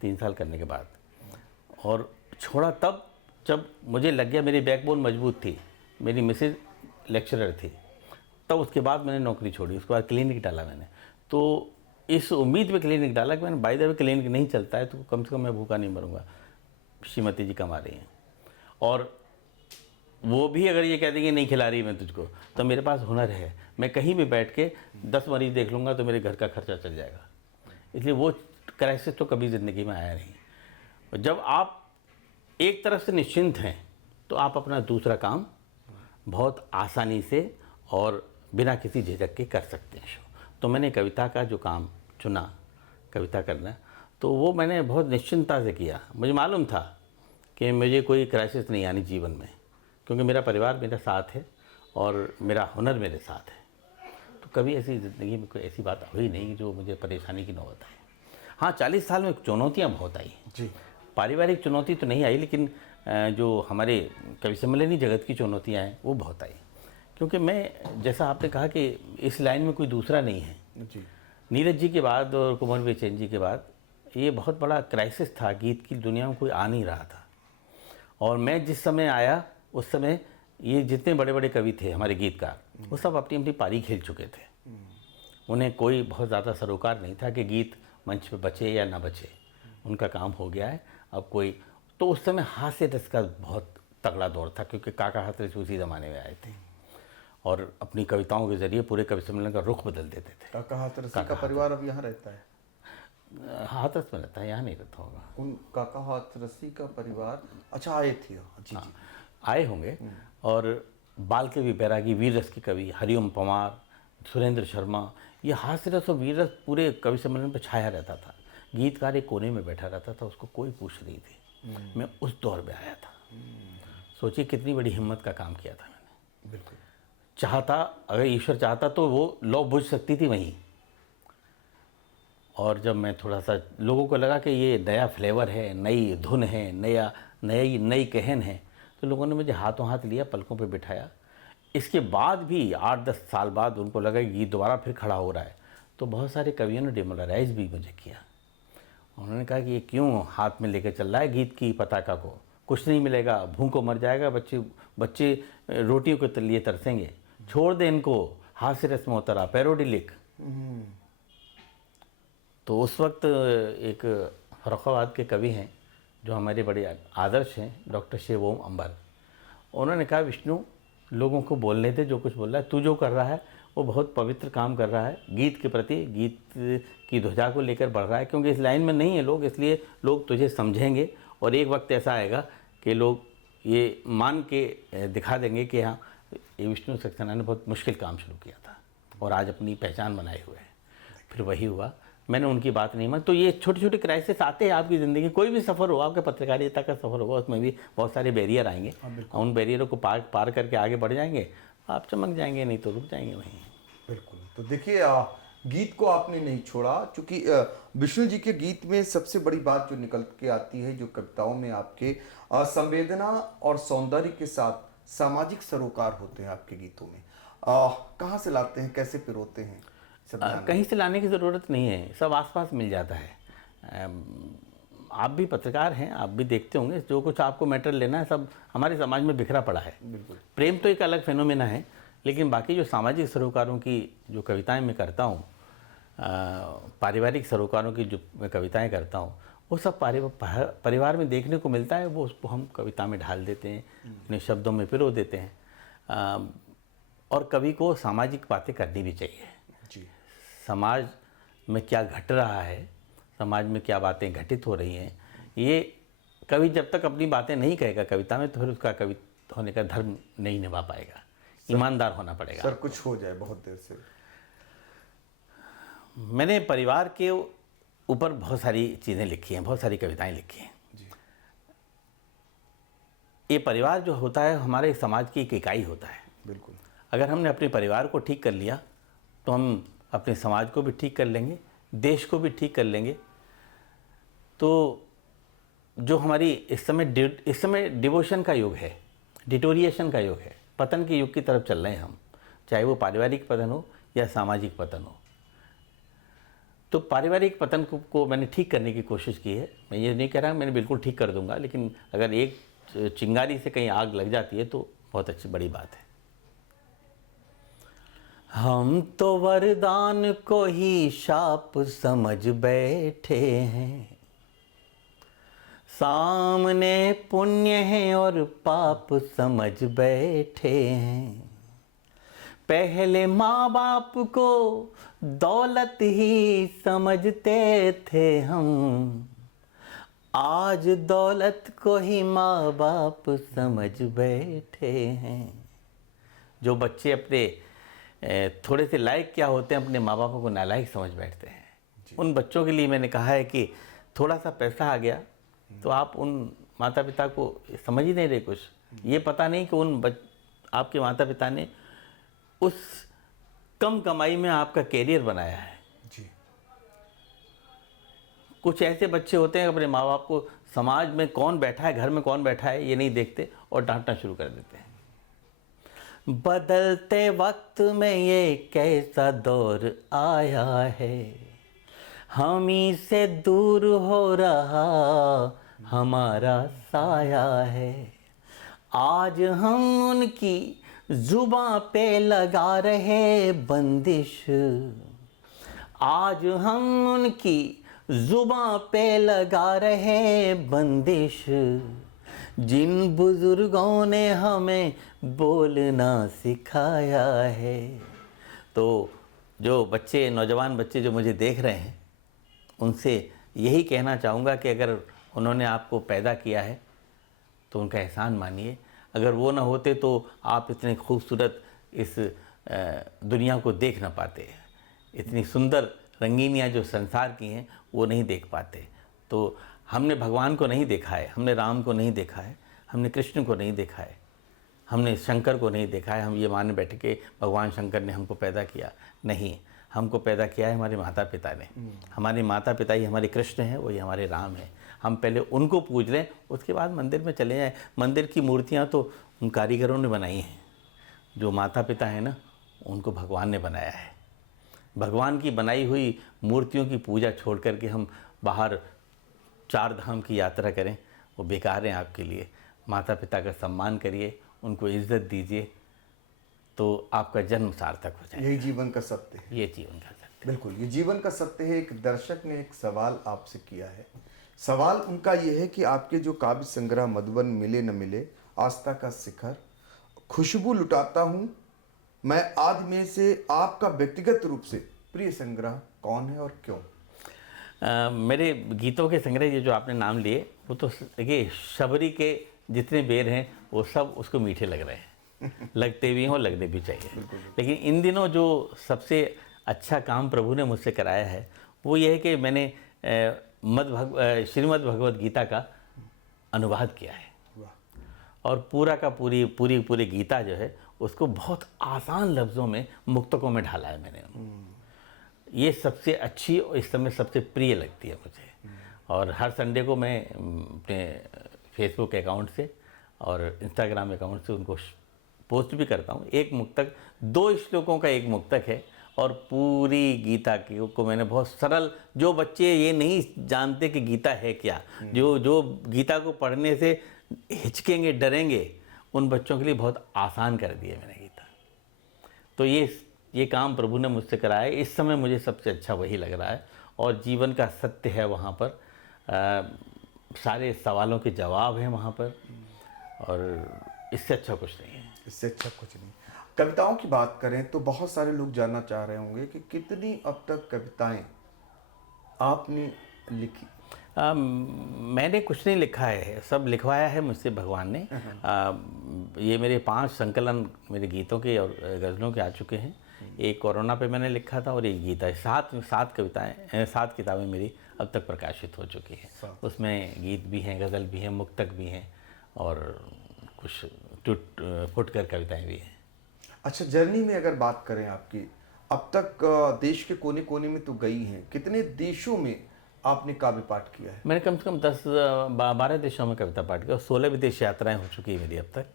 3 साल करने के बाद, और छोड़ा तब जब मुझे लग गया मेरी बैकबोन मजबूत थी, मेरी मिसेज लेक्चरर थी, तब उसके बाद मैंने नौकरी छोड़ी। उसके बाद क्लिनिक डाला मैंने, तो इस उम्मीद में क्लिनिक डाला कि मैंने बाय द वे क्लिनिक नहीं चलता है तो कम से कम मैं भूखा नहीं मरूंगा, श्रीमती जी कमा रही हैं, और वो भी अगर ये कह देंगे नहीं खिला रही मैं तुझको, तो मेरे पास हुनर है, मैं कहीं भी बैठ के 10 मरीज देख लूँगा तो मेरे घर का खर्चा चल जाएगा। इसलिए वो क्राइसिस तो कभी ज़िंदगी में आया नहीं। और जब आप एक तरफ से निश्चिंत हैं तो आप अपना दूसरा काम बहुत आसानी से और बिना किसी झिझक के कर सकते हैं। तो मैंने कविता का जो काम चुना, कविता करना, तो वो मैंने बहुत निश्चिंतता से किया। मुझे मालूम था कि मुझे कोई क्राइसिस नहीं आनी जीवन में, क्योंकि मेरा परिवार मेरे साथ है और मेरा हुनर मेरे साथ है। तो कभी ऐसी ज़िंदगी में कोई ऐसी बात हुई नहीं जो मुझे परेशानी की नौबत आए। हाँ, 40 साल में चुनौतियाँ बहुत आई जी। पारिवारिक चुनौती तो नहीं आई, लेकिन जो हमारे कवि सम्मेलनी जगत की चुनौतियाँ हैं वो बहुत आई, क्योंकि मैं, जैसा आपने कहा कि इस लाइन में कोई दूसरा नहीं है। जी। नीरज जी के बाद और कुंवर बेचैन जी के बाद ये बहुत बड़ा क्राइसिस था, गीत की दुनिया में कोई आ नहीं रहा था। और मैं जिस समय आया उस समय ये जितने बड़े बड़े कवि थे हमारे गीतकार, वो सब अपनी अपनी पारी खेल चुके थे। उन्हें कोई बहुत ज़्यादा सरोकार नहीं था कि गीत मंच पे बचे या ना बचे, उनका काम हो गया है। अब कोई, तो उस समय हास्य रस का बहुत तगड़ा दौर था, क्योंकि काका हाथरस उसी ज़माने में आए थे और अपनी कविताओं के ज़रिए पूरे कवि सम्मेलन का रुख बदल देते थे। काका हाथरसी का परिवार अब यहाँ रहता है? हाथरस में रहता है, यहाँ नहीं रहता होगा। उन काका हाथरसी का परिवार, अच्छा, आए थे? जी जी, आए होंगे। और बाल के भी बैरागी, वीर रस के कवि हरिओम पवार, सुरेंद्र शर्मा, ये हास्य रस और वीर रस पूरे कवि सम्मेलन पर छाया रहता था। गीतकार एक कोने में बैठा रहता था, उसको कोई पूछ नहीं थी। मैं उस दौर में आया था। सोचिए कितनी बड़ी हिम्मत का काम किया था मैंने। बिल्कुल। चाहता, अगर ईश्वर चाहता तो वो लौ बुझ सकती थी वहीं। और जब मैं थोड़ा सा, लोगों को लगा कि ये नया फ्लेवर है, नई धुन है, नई कहन है, तो लोगों ने मुझे हाथों हाथ लिया, पलकों पे बिठाया। इसके बाद भी 8-10 साल बाद उनको लगा कि गीत दोबारा फिर खड़ा हो रहा है, तो बहुत सारे कवियों ने डिमोरलाइज भी मुझे किया। उन्होंने कहा कि ये क्यों हाथ में लेकर चल रहा है गीत की पताका को, कुछ नहीं मिलेगा, भूखों मर जाएगा, बच्चे रोटियों के लिए तरसेंगे, छोड़ दे इनको, हास्य रस में उतरा, पैरोडी लिख। तो उस वक्त एक फर्रुखाबाद के कवि हैं जो हमारे बड़े आदर्श हैं, डॉक्टर शिव ओम अंबर, उन्होंने कहा विष्णु लोगों को बोलने दे, जो कुछ बोल रहा है, तू जो कर रहा है वो बहुत पवित्र काम कर रहा है, गीत के प्रति, गीत की ध्वजा को लेकर बढ़ रहा है, क्योंकि इस लाइन में नहीं है लोग, इसलिए लोग तुझे समझेंगे और एक वक्त ऐसा आएगा कि लोग ये मान के दिखा देंगे कि हाँ, ये विष्णु सक्सेना ने बहुत मुश्किल काम शुरू किया था और आज अपनी पहचान बनाए हुए हैं। फिर वही हुआ, मैंने उनकी बात नहीं मानी। तो ये छोटे छोटे क्राइसिस आते हैं आपकी ज़िंदगी, कोई भी सफ़र हो, आपका पत्रकारिता का सफ़र होगा, उसमें भी बहुत सारे बैरियर आएंगे, उन बैरियरों को पार करके आगे बढ़ जाएंगे, आप चमक जाएंगे, नहीं तो रुक जाएंगे वहीं। बिल्कुल। तो देखिए, गीत को आपने नहीं छोड़ा, क्योंकि विष्णु जी के गीत में सबसे बड़ी बात जो निकल के आती है, जो कविताओं में आपके संवेदना और सौंदर्य के साथ सामाजिक सरोकार होते हैं आपके गीतों में। कहाँ से लाते हैं, कैसे पिरोते हैं? कहीं से लाने की ज़रूरत नहीं है, सब आसपास मिल जाता है। आप भी पत्रकार हैं, आप भी देखते होंगे, जो कुछ आपको मैटर लेना है सब हमारे समाज में बिखरा पड़ा है। बिल्कुल। प्रेम तो एक अलग फेनोमेना है, लेकिन बाकी जो सामाजिक सरोकारों की जो कविताएं मैं करता हूँ, पारिवारिक सरोकारों की जो मैं कविताएं करता हूँ, वो सब परिवार में देखने को मिलता है, वो उसको हम कविता में ढाल देते हैं, अपने शब्दों में पिरो देते हैं। और कवि को सामाजिक बातें करनी भी चाहिए जी। समाज में क्या घट रहा है, समाज में क्या बातें घटित हो रही हैं, ये कवि जब तक अपनी बातें नहीं कहेगा कविता में, तो फिर उसका कवि होने का धर्म नहीं निभा पाएगा, ईमानदार होना पड़ेगा। सर कुछ हो जाए बहुत देर से। मैंने परिवार के ऊपर बहुत सारी चीज़ें लिखी हैं, बहुत सारी कविताएं लिखी हैं जी। ये परिवार जो होता है हमारे समाज की एक इकाई होता है। बिल्कुल। अगर हमने अपने परिवार को ठीक कर लिया तो हम अपने समाज को भी ठीक कर लेंगे, देश को भी ठीक कर लेंगे। तो जो हमारी इस समय डिवोशन का युग है, डिटोरिएशन का युग है, पतन के युग की तरफ चल रहे हैं हम, चाहे वो पारिवारिक पतन हो या सामाजिक पतन हो। तो पारिवारिक पतन को मैंने ठीक करने की कोशिश की है। मैं ये नहीं कह रहा मैंने बिल्कुल ठीक कर दूंगा, लेकिन अगर एक चिंगारी से कहीं आग लग जाती है तो बहुत अच्छी बड़ी बात है। हम तो वरदान को ही शाप समझ बैठे हैं, सामने पुण्य है और पाप समझ बैठे हैं। पहले माँ बाप को दौलत ही समझते थे हम, आज दौलत को ही माँ बाप समझ बैठे हैं। जो बच्चे अपने थोड़े से लायक क्या होते हैं, अपने माँ बापों को नालायक समझ बैठते हैं। उन बच्चों के लिए मैंने कहा है कि थोड़ा सा पैसा आ गया तो आप उन माता पिता को समझ ही नहीं रहे कुछ। ये पता नहीं कि आपके माता पिता ने उस कम कमाई में आपका कैरियर बनाया है। जी। कुछ ऐसे बच्चे होते हैं अपने माँ बाप को समाज में कौन बैठा है, घर में कौन बैठा है ये नहीं देखते और डांटना शुरू कर देते हैं। बदलते वक्त में ये कैसा दौर आया है, हम ही से दूर हो रहा हमारा साया है। आज हम उनकी जुबां पे लगा रहे बंदिश, आज हम उनकी जुबां पे लगा रहे बंदिश, जिन बुजुर्गों ने हमें बोलना सिखाया है। तो जो बच्चे, नौजवान बच्चे जो मुझे देख रहे हैं, उनसे यही कहना चाहूँगा कि अगर उन्होंने आपको पैदा किया है तो उनका एहसान मानिए। अगर वो ना होते तो आप इतने खूबसूरत इस दुनिया को देख ना पाते। इतनी सुंदर रंगीनियाँ जो संसार की हैं वो नहीं देख पाते। तो हमने भगवान को नहीं देखा है, हमने राम को नहीं देखा है, हमने कृष्ण को नहीं देखा है, हमने शंकर को नहीं देखा है। हम ये मान बैठ के भगवान शंकर ने हमको पैदा किया, नहीं, हमको पैदा किया है हमारे माता पिता ने। हमारे माता पिता ही हमारे कृष्ण हैं, वही हमारे राम हैं। हम पहले उनको पूज लें, उसके बाद मंदिर में चले जाएं। मंदिर की मूर्तियाँ तो उन कारीगरों ने बनाई हैं, जो माता पिता हैं ना, उनको भगवान ने बनाया है। भगवान की बनाई हुई मूर्तियों की पूजा छोड़ करके हम बाहर 4 धाम की यात्रा करें, वो बेकार है आपके लिए। माता पिता का सम्मान करिए, उनको इज्जत दीजिए, तो आपका जन्म सार्थक हो जाए। यही जीवन का सत्य है। ये जीवन का सत्य। बिल्कुल, ये जीवन का सत्य है। एक दर्शक ने एक सवाल आपसे किया है सवाल उनका यह है कि आपके जो काव्य संग्रह मधुबन मिले न मिले, आस्था का शिखर, खुशबू लुटाता हूँ मैं आज में से, आपका व्यक्तिगत रूप से प्रिय संग्रह कौन है और क्यों? मेरे गीतों के संग्रह ये जो आपने नाम लिए वो तो देखिए शबरी के जितने बेर हैं वो सब उसको मीठे लग रहे हैं लगते भी हों, लगने भी चाहिए। लेकिन इन दिनों जो सबसे अच्छा काम प्रभु ने मुझसे कराया है वो ये है कि मैंने श्रीमद् भगवद गीता का अनुवाद किया है। और पूरा का पूरी गीता जो है उसको बहुत आसान लफ्ज़ों में, मुक्तकों में ढाला है मैंने। ये सबसे अच्छी और इस समय सबसे प्रिय लगती है मुझे। और हर संडे को मैं अपने फेसबुक अकाउंट से और इंस्टाग्राम अकाउंट से उनको पोस्ट भी करता हूँ। एक मुक्तक, 2 श्लोकों का एक मुक्तक है और पूरी गीता को मैंने बहुत सरल, जो बच्चे ये नहीं जानते कि गीता है क्या, जो गीता को पढ़ने से हिचकेंगे, डरेंगे, उन बच्चों के लिए बहुत आसान कर दिया मैंने गीता। तो ये काम प्रभु ने मुझसे कराया है। इस समय मुझे सबसे अच्छा वही लग रहा है और जीवन का सत्य है वहाँ पर। सारे सवालों के जवाब हैं वहाँ पर और इससे अच्छा कुछ नहीं है। इससे अच्छा कुछ नहीं। कविताओं की बात करें तो बहुत सारे लोग जानना चाह रहे होंगे कि कितनी अब तक कविताएं आपने लिखी? मैंने कुछ नहीं लिखा है, सब लिखवाया है मुझसे भगवान ने। ये मेरे 5 संकलन मेरे गीतों के और गज़लों के आ चुके हैं। एक कोरोना पे मैंने लिखा था और एक गीता है। 7 कविताएं, 7 किताबें मेरी अब तक प्रकाशित हो चुकी हैं। उसमें गीत भी हैं, गज़ल भी हैं, मुक्तक भी हैं और कुछ टूट फुट कर कविताएँ भी हैं। अच्छा, जर्नी में अगर बात करें आपकी, अब तक देश के कोने कोने में तो गई हैं, कितने देशों में आपने काव्य पाठ किया है? मैंने कम से कम 10-12 देशों में कविता पाठ किया और 16 विदेश यात्राएं हो चुकी है मेरी अब तक।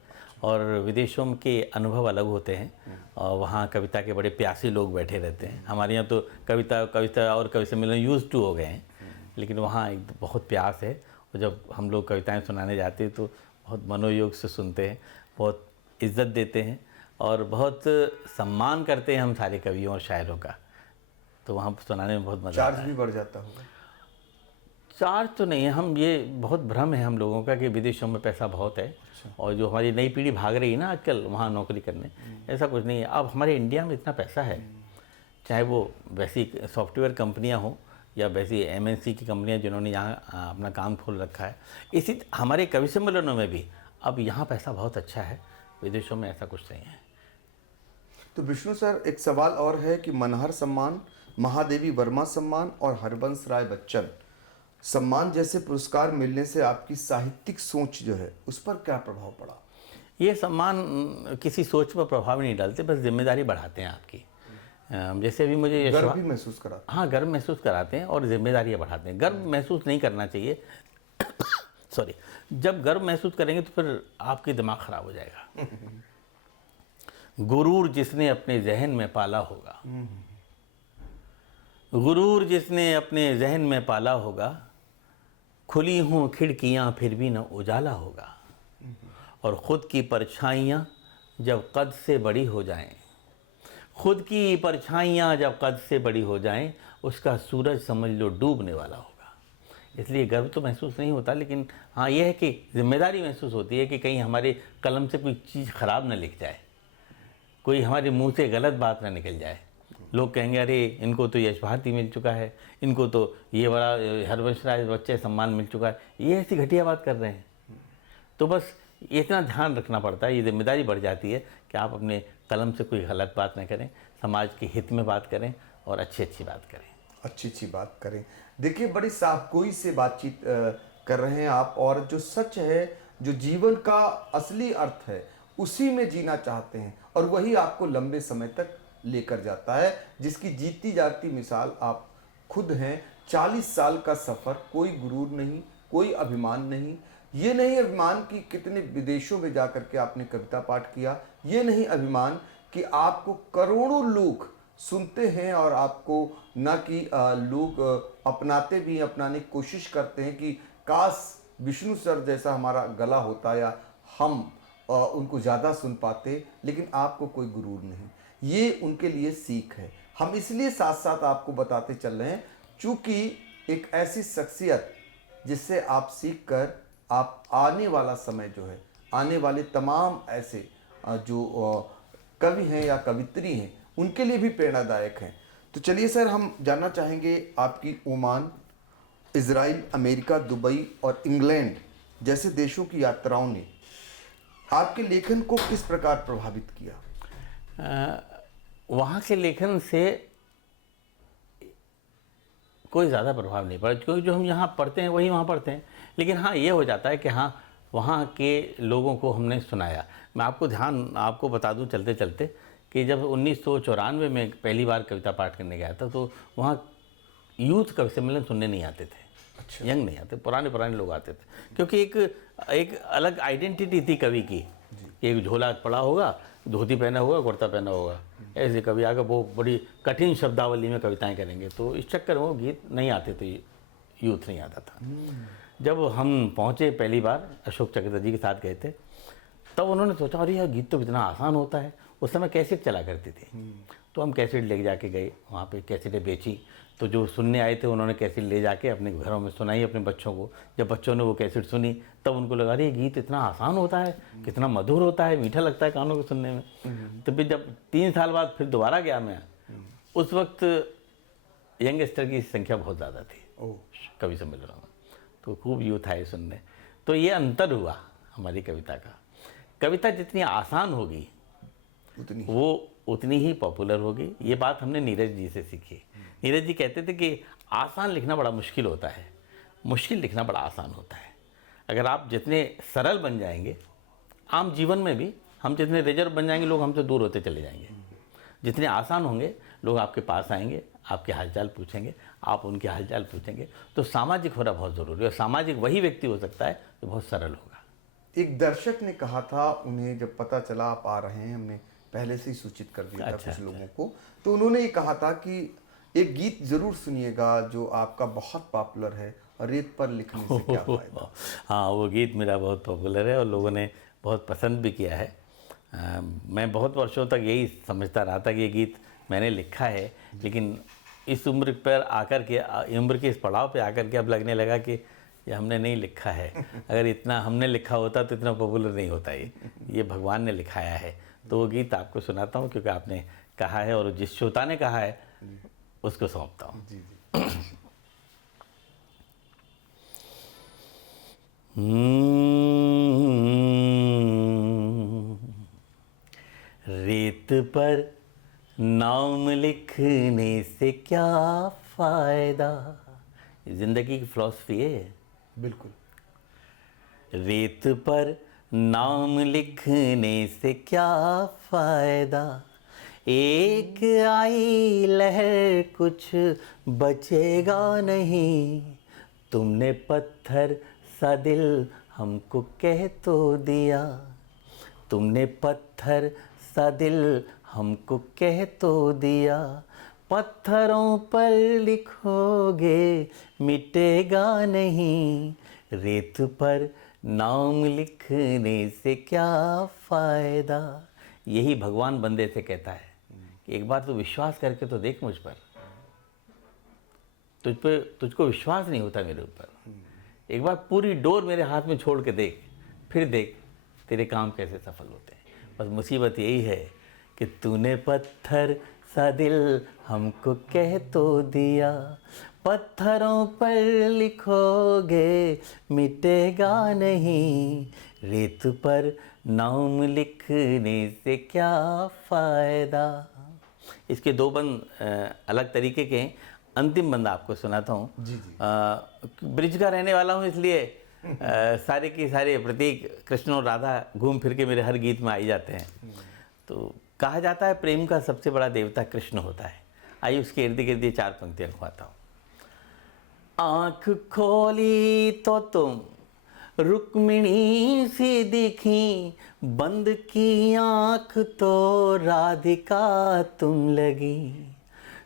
और विदेशों के अनुभव अलग होते हैं और वहाँ कविता के बड़े प्यासे लोग बैठे रहते हैं। हमारे यहाँ तो कविता और कवि सम्मेलन यूज्ड टू हो गए हैं, लेकिन वहाँ एक बहुत प्यास है। और जब हम लोग कविताएँ सुनाने जाते हैं तो बहुत मनोयोग से सुनते हैं, बहुत इज़्ज़त देते हैं और बहुत सम्मान करते हैं हम सारे कवियों और शायरों का। तो वहाँ सुनाने में बहुत मज़ा आता है। चार्ज भी बढ़ जाता होगा? चार्ज तो नहीं है, हम ये बहुत भ्रम है हम लोगों का कि विदेशों में पैसा बहुत है। और जो हमारी नई पीढ़ी भाग रही है ना आजकल वहाँ नौकरी करने, ऐसा कुछ नहीं है। अब हमारे इंडिया में इतना पैसा है, चाहे वो वैसी सॉफ्टवेयर कंपनियाँ हों या वैसी MNC की कंपनियाँ जिन्होंने यहाँ अपना काम खोल रखा है। इसी हमारे कवि सम्मेलनों में भी अब यहाँ पैसा बहुत अच्छा है, विदेशों में ऐसा कुछ नहीं है। तो विष्णु सर, एक सवाल और है कि मनहर सम्मान, महादेवी वर्मा सम्मान और हरबंस राय बच्चन सम्मान जैसे पुरस्कार मिलने से आपकी साहित्यिक सोच जो है उस पर क्या प्रभाव पड़ा? ये सम्मान किसी सोच पर प्रभाव नहीं डालते, बस जिम्मेदारी बढ़ाते हैं आपकी। जैसे अभी मुझे गर्व भी महसूस कराते? हाँ, गर्व महसूस कराते हैं और जिम्मेदारियाँ बढ़ाते हैं। गर्व महसूस नहीं करना चाहिए सॉरी, जब गर्व महसूस करेंगे तो फिर आपके दिमाग खराब हो जाएगा। गुरूर जिसने अपने जहन में पाला होगा, गुरूर जिसने अपने जहन में पाला होगा, खुली हों खिड़कियाँ फिर भी न उजाला होगा। और ख़ुद की परछाइयाँ जब कद से बड़ी हो जाएं, खुद की परछाइयाँ जब कद से बड़ी हो जाएं, उसका सूरज समझ लो डूबने वाला होगा। इसलिए गर्व तो महसूस नहीं होता, लेकिन हाँ यह है कि जिम्मेदारी महसूस होती है कि कहीं हमारे कलम से कोई चीज़ ख़राब न लिख जाए, कोई हमारे मुंह से गलत बात ना निकल जाए। लोग कहेंगे अरे इनको तो यश भारती मिल चुका है, इनको तो ये बड़ा हरवंश राय बच्चे सम्मान मिल चुका है, ये ऐसी घटिया बात कर रहे हैं। तो बस इतना ध्यान रखना पड़ता है, ये जिम्मेदारी बढ़ जाती है कि आप अपने कलम से कोई गलत बात ना करें, समाज के हित में बात करें और अच्छी बात करें। अच्छी बात करें। देखिए, बड़ी साफगोई से बातचीत कर रहे हैं आप, और जो सच है, जो जीवन का असली अर्थ है, उसी में जीना चाहते हैं और वही आपको लंबे समय तक लेकर जाता है, जिसकी जीती जागती मिसाल आप खुद हैं। 40 साल का सफ़र, कोई गुरूर नहीं, कोई अभिमान नहीं। ये नहीं अभिमान कि कितने विदेशों में जाकर के आपने कविता पाठ किया, ये नहीं अभिमान कि आपको करोड़ों लोग सुनते हैं और आपको न कि लोग अपनाते भी, अपनाने की कोशिश करते हैं कि काश विष्णु सर जैसा हमारा गला होता या हम उनको ज़्यादा सुन पाते, लेकिन आपको कोई गुरूर नहीं। ये उनके लिए सीख है। हम इसलिए साथ साथ आपको बताते चल रहे हैं, चूँकि एक ऐसी शख्सियत जिससे आप सीख कर आप आने वाला समय जो है, आने वाले तमाम ऐसे जो कवि हैं या कवित्री हैं उनके लिए भी प्रेरणादायक हैं। तो चलिए सर, हम जानना चाहेंगे आपकी ओमान, इजराइल, अमेरिका, दुबई और इंग्लैंड जैसे देशों की यात्राओं ने आपके लेखन को किस प्रकार प्रभावित किया? वहाँ के लेखन से कोई ज़्यादा प्रभाव नहीं पड़ा, क्योंकि जो हम यहाँ पढ़ते हैं वही वहाँ पढ़ते हैं। लेकिन हाँ, ये हो जाता है कि हाँ, वहाँ के लोगों को हमने सुनाया। मैं आपको बता दूँ चलते चलते कि जब 1994 में पहली बार कविता पाठ करने गया था, तो वहाँ यूथ कवि सम्मेलन सुनने नहीं आते थे। अच्छा। यंग नहीं आते, पुराने लोग आते थे, क्योंकि एक अलग आइडेंटिटी थी कवि की। एक झोला पड़ा होगा, धोती पहना होगा, कुर्ता पहना होगा, ऐसे कवि आकर वो बड़ी कठिन शब्दावली में कविताएं करेंगे। तो इस चक्कर में वो गीत नहीं आते थे, यूथ नहीं आता था। जब हम पहुँचे पहली बार, अशोक चक्रवर्ती जी के साथ गए थे, तब उन्होंने सोचा अरे यह गीत तो कितना आसान होता है। उस समय कैसेट चला करती थी, तो हम कैसेट ले जाके गए, वहाँ पे कैसेटें बेची। तो जो सुनने आए थे उन्होंने कैसेट ले जाके अपने घरों में सुनाई अपने बच्चों को। जब बच्चों ने वो कैसेट सुनी तब उनको लगा अरे ये गीत इतना आसान होता है, कितना मधुर होता है, मीठा लगता है कानों को सुनने में। तो फिर जब 3 साल बाद फिर दोबारा गया मैं, उस वक्त यंगस्टर की संख्या बहुत ज़्यादा थी कवि सम्मेलनों में, तो खूब यूथ आए सुनने। तो ये अंतर हुआ हमारी कविता का। कविता जितनी आसान होगी वो उतनी ही पॉपुलर होगी। ये बात हमने नीरज जी से सीखी। नीरज जी कहते थे कि आसान लिखना बड़ा मुश्किल होता है, मुश्किल लिखना बड़ा आसान होता है। अगर आप जितने सरल बन जाएंगे, आम जीवन में भी हम जितने रिजर्व बन जाएंगे, लोग हमसे दूर होते चले जाएंगे। जितने आसान होंगे, लोग आपके पास आएंगे, आपके हालचाल पूछेंगे, आप उनके हालचाल पूछेंगे। तो सामाजिक होना बहुत ज़रूरी है, और सामाजिक वही व्यक्ति हो सकता है जो बहुत सरल होगा। एक दर्शक ने कहा था, उन्हें जब पता चला आप आ रहे हैं, हमने पहले से ही सूचित कर दिया था कुछ लोगों को, तो उन्होंने ये कहा था कि एक गीत जरूर सुनिएगा जो आपका बहुत पॉपुलर है, रेत पर लिखने से क्या फायदा। हाँ, वो गीत मेरा बहुत पॉपुलर है और लोगों ने बहुत पसंद भी किया है। मैं बहुत वर्षों तक यही समझता रहा था कि ये गीत मैंने लिखा है, लेकिन इस उम्र पर आकर के, उम्र के इस पड़ाव पे आकर के अब लगने लगा कि ये हमने नहीं लिखा है। अगर इतना हमने लिखा होता तो इतना पॉपुलर नहीं होता। ये भगवान ने लिखाया है। तो वो गीत आपको सुनाता हूँ क्योंकि आपने कहा है और जिस श्रोता ने कहा है उसको सौंपता हूँ। जी जी। रेत पर नाम लिखने से क्या फायदा, जिंदगी की फिलॉसफी है। बिल्कुल। रेत पर नाम लिखने से क्या फायदा, एक आई लहर कुछ बचेगा नहीं। तुमने पत्थर सा दिल हमको कह तो दिया, तुमने पत्थर सा दिल हमको कह तो दिया। पत्थरों पर लिखोगे मिटेगा नहीं, रेत पर नाम लिखने से क्या फ़ायदा। यही भगवान बंदे से कहता है कि एक बार तो विश्वास करके तो देख मुझ पर, तुझको विश्वास नहीं होता मेरे ऊपर। एक बार पूरी डोर मेरे हाथ में छोड़ के देख, फिर देख तेरे काम कैसे सफल होते हैं। बस मुसीबत यही है कि तूने पत्थर सा दिल हमको कह तो दिया। पत्थरों पर लिखोगे मिटेगा नहीं, रेत पर नाम लिखने से क्या फ़ायदा। इसके दो बंद अलग तरीके के हैं। अंतिम बंद आपको सुनाता हूँ। जी जी। ब्रिज का रहने वाला हूँ, इसलिए सारे के सारे प्रतीक कृष्ण और राधा घूम फिर के मेरे हर गीत में आई जाते हैं। तो कहा जाता है प्रेम का सबसे बड़ा देवता कृष्ण होता है। आइए उसके इर्द गिर्द ये 4 पंक्तियाँ लिखवाता हूँ। आँख खोली तो तुम रुक्मिणी सी दिखी, बंद की आँख तो राधिका तुम लगी।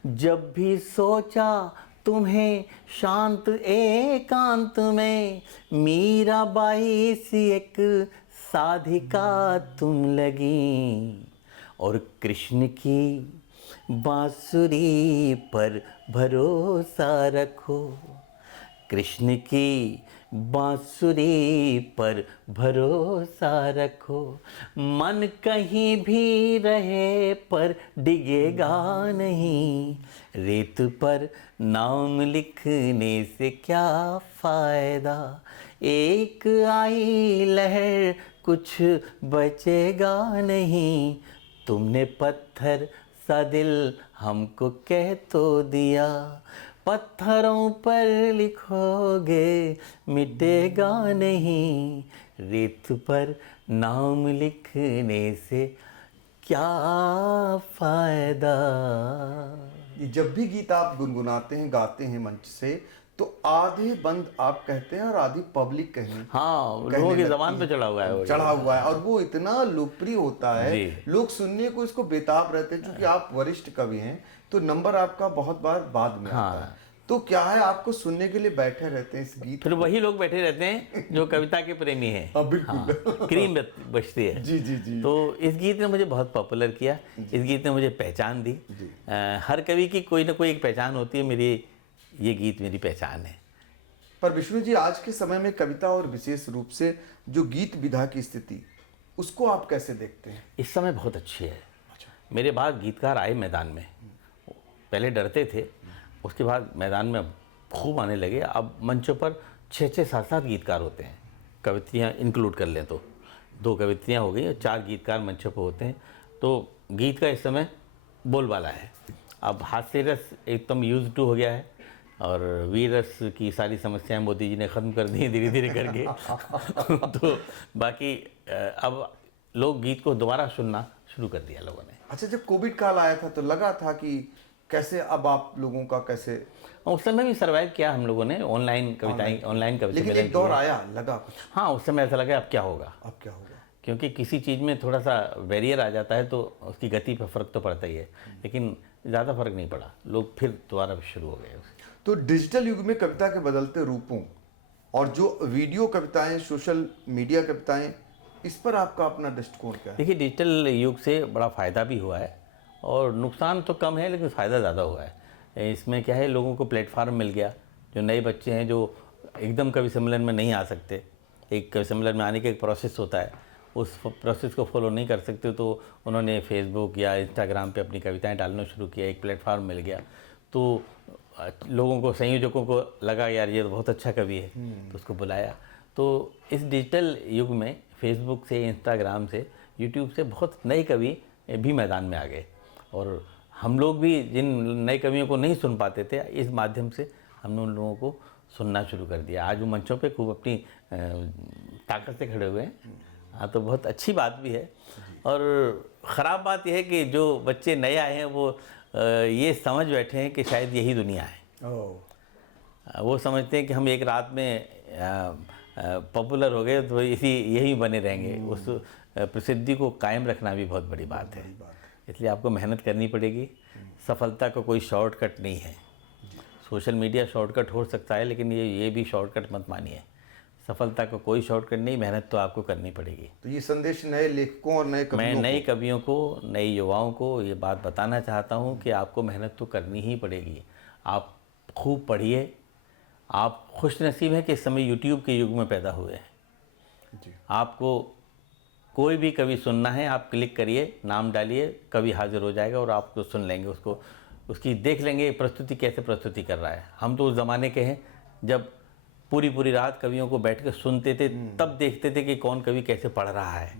जब भी सोचा तुम्हें शांत एकांत में, मीराबाई सी एक साधिका तुम लगी। और कृष्ण की बांसुरी पर भरोसा रखो, कृष्ण की बांसुरी पर भरोसा रखो, मन कहीं भी रहे पर डिगेगा नहीं, रेत पर नाम लिखने से क्या फ़ायदा, एक आई लहर कुछ बचेगा नहीं, तुमने पत्थर सा दिल हमको कह तो दिया, पत्थरों पर लिखोगे मिटेगा नहीं, रेत पर नाम लिखने से क्या फ़ायदा। जब भी गीत आप गुनगुनाते हैं, गाते हैं मंच से, तो आधे बंद आप कहते हैं और आधी पब्लिक कहें हाँ, कहने लोगों की लगती ज़बान पे चढ़ा हुआ है वो। चढ़ा हुआ है, और वो इतना लोकप्रिय होता है, जी। लोग सुनने को इसको बेताब रहते हैं। चूंकि आप वरिष्ठ कवि हैं तो नंबर आपका बहुत बार बाद में आता है, तो क्या है, आपको सुनने के लिए बैठे रहते हैं इस गीत फिर वही लोग बैठे रहते हैं जो कविता के प्रेमी हैं। हाँ, बिल्कुल। क्रीम बचती है। जी जी जी। तो इस गीत ने मुझे बहुत पॉपुलर किया, इस गीत ने मुझे पहचान दी। हर कवि की कोई ना कोई एक पहचान होती है, मेरी ये गीत मेरी पहचान है। पर विष्णु जी, आज के समय में कविता और विशेष रूप से जो गीत विधा की स्थिति, उसको आप कैसे देखते हैं? इस समय बहुत अच्छी है। अच्छा। मेरे बाद गीतकार आए मैदान में, पहले डरते थे, उसके बाद मैदान में खूब आने लगे। अब मंचों पर 6-6, 7-7 गीतकार होते हैं, कवित्रियाँ इंक्लूड कर लें तो 2 कवित्रियाँ हो गई और 4 गीतकार मंचों पर होते हैं। तो गीत का इस समय बोलबाला है। अब हास्य रस एकदम यूज टू हो गया है और वीर रस की सारी समस्याएं मोदी जी ने ख़त्म कर दी हैं धीरे धीरे करके। तो बाकी अब लोग गीत को दोबारा सुनना शुरू कर दिया लोगों ने। अच्छा, जब कोविड काल आया था तो लगा था कि कैसे अब आप लोगों का कैसे, उस समय भी सर्वाइव किया हम लोगों ने, ऑनलाइन कविताएं, ऑनलाइन कविता लेकिन सम्मेलन एक दौर किए। आया, लगा कुछ, हाँ, उस समय ऐसा लगा अब क्या होगा, अब क्या होगा। क्योंकि किसी चीज़ में थोड़ा सा बैरियर आ जाता है तो उसकी गति पर फ़र्क तो पड़ता ही है, लेकिन ज़्यादा फर्क नहीं पड़ा, लोग फिर दोबारा शुरू हो गए। तो डिजिटल युग में कविता के बदलते रूपों और जो वीडियो कविताएं, सोशल मीडिया कविताएं, इस पर आपका अपना दृष्टिकोण क्या है? देखिए, डिजिटल युग से बड़ा फ़ायदा भी हुआ है और नुकसान तो कम है, लेकिन फ़ायदा ज़्यादा हुआ है। इसमें क्या है, लोगों को प्लेटफार्म मिल गया। जो नए बच्चे हैं जो एकदम कवि सम्मेलन में नहीं आ सकते, एक कवि सम्मेलन में आने का एक प्रोसेस होता है, उस प्रोसेस को फॉलो नहीं कर सकते, तो उन्होंने फेसबुक या इंस्टाग्राम पे अपनी कविताएं डालना शुरू किया, एक प्लेटफार्म मिल गया। तो लोगों को, संयोजकों को लगा यार ये तो बहुत अच्छा कवि है, तो उसको बुलाया। तो इस डिजिटल युग में फेसबुक से, इंस्टाग्राम से, यूट्यूब से बहुत नए कवि भी मैदान में आ गए और हम लोग भी जिन नए कवियों को नहीं सुन पाते थे, इस माध्यम से हमने उन लोगों को सुनना शुरू कर दिया। आज वो मंचों पे खूब अपनी ताकत से खड़े हुए हैं। हाँ, तो बहुत अच्छी बात भी है। और ख़राब बात यह है कि जो बच्चे नए आए हैं वो ये समझ बैठे हैं कि शायद यही दुनिया है। वो समझते हैं कि हम एक रात में पॉपुलर हो गए तो यही बने रहेंगे। उस प्रसिद्धि को कायम रखना भी बहुत बड़ी बात है। इसलिए आपको मेहनत करनी पड़ेगी। सफलता का कोई शॉर्टकट नहीं है। सोशल मीडिया शॉर्टकट हो सकता है, लेकिन ये भी शॉर्टकट मत मानिए। सफलता का कोई शॉर्टकट नहीं, मेहनत तो आपको करनी पड़ेगी। तो ये संदेश नए लेखकों और नए कवियों, मैं नए कवियों को, नए युवाओं को ये बात बताना चाहता हूँ कि आपको मेहनत तो करनी ही पड़ेगी। आप खूब पढ़िए। आप खुशनसीब हैं कि इस समय यूट्यूब के युग में पैदा हुए हैं। जी। आपको कोई भी कवि सुनना है, आप क्लिक करिए, नाम डालिए, कवि हाजिर हो जाएगा और आप तो सुन लेंगे उसको, उसकी देख लेंगे प्रस्तुति कैसे प्रस्तुति कर रहा है। हम तो उस ज़माने के हैं जब पूरी रात कवियों को बैठ कर सुनते थे, तब देखते थे कि कौन कवि कैसे पढ़ रहा है।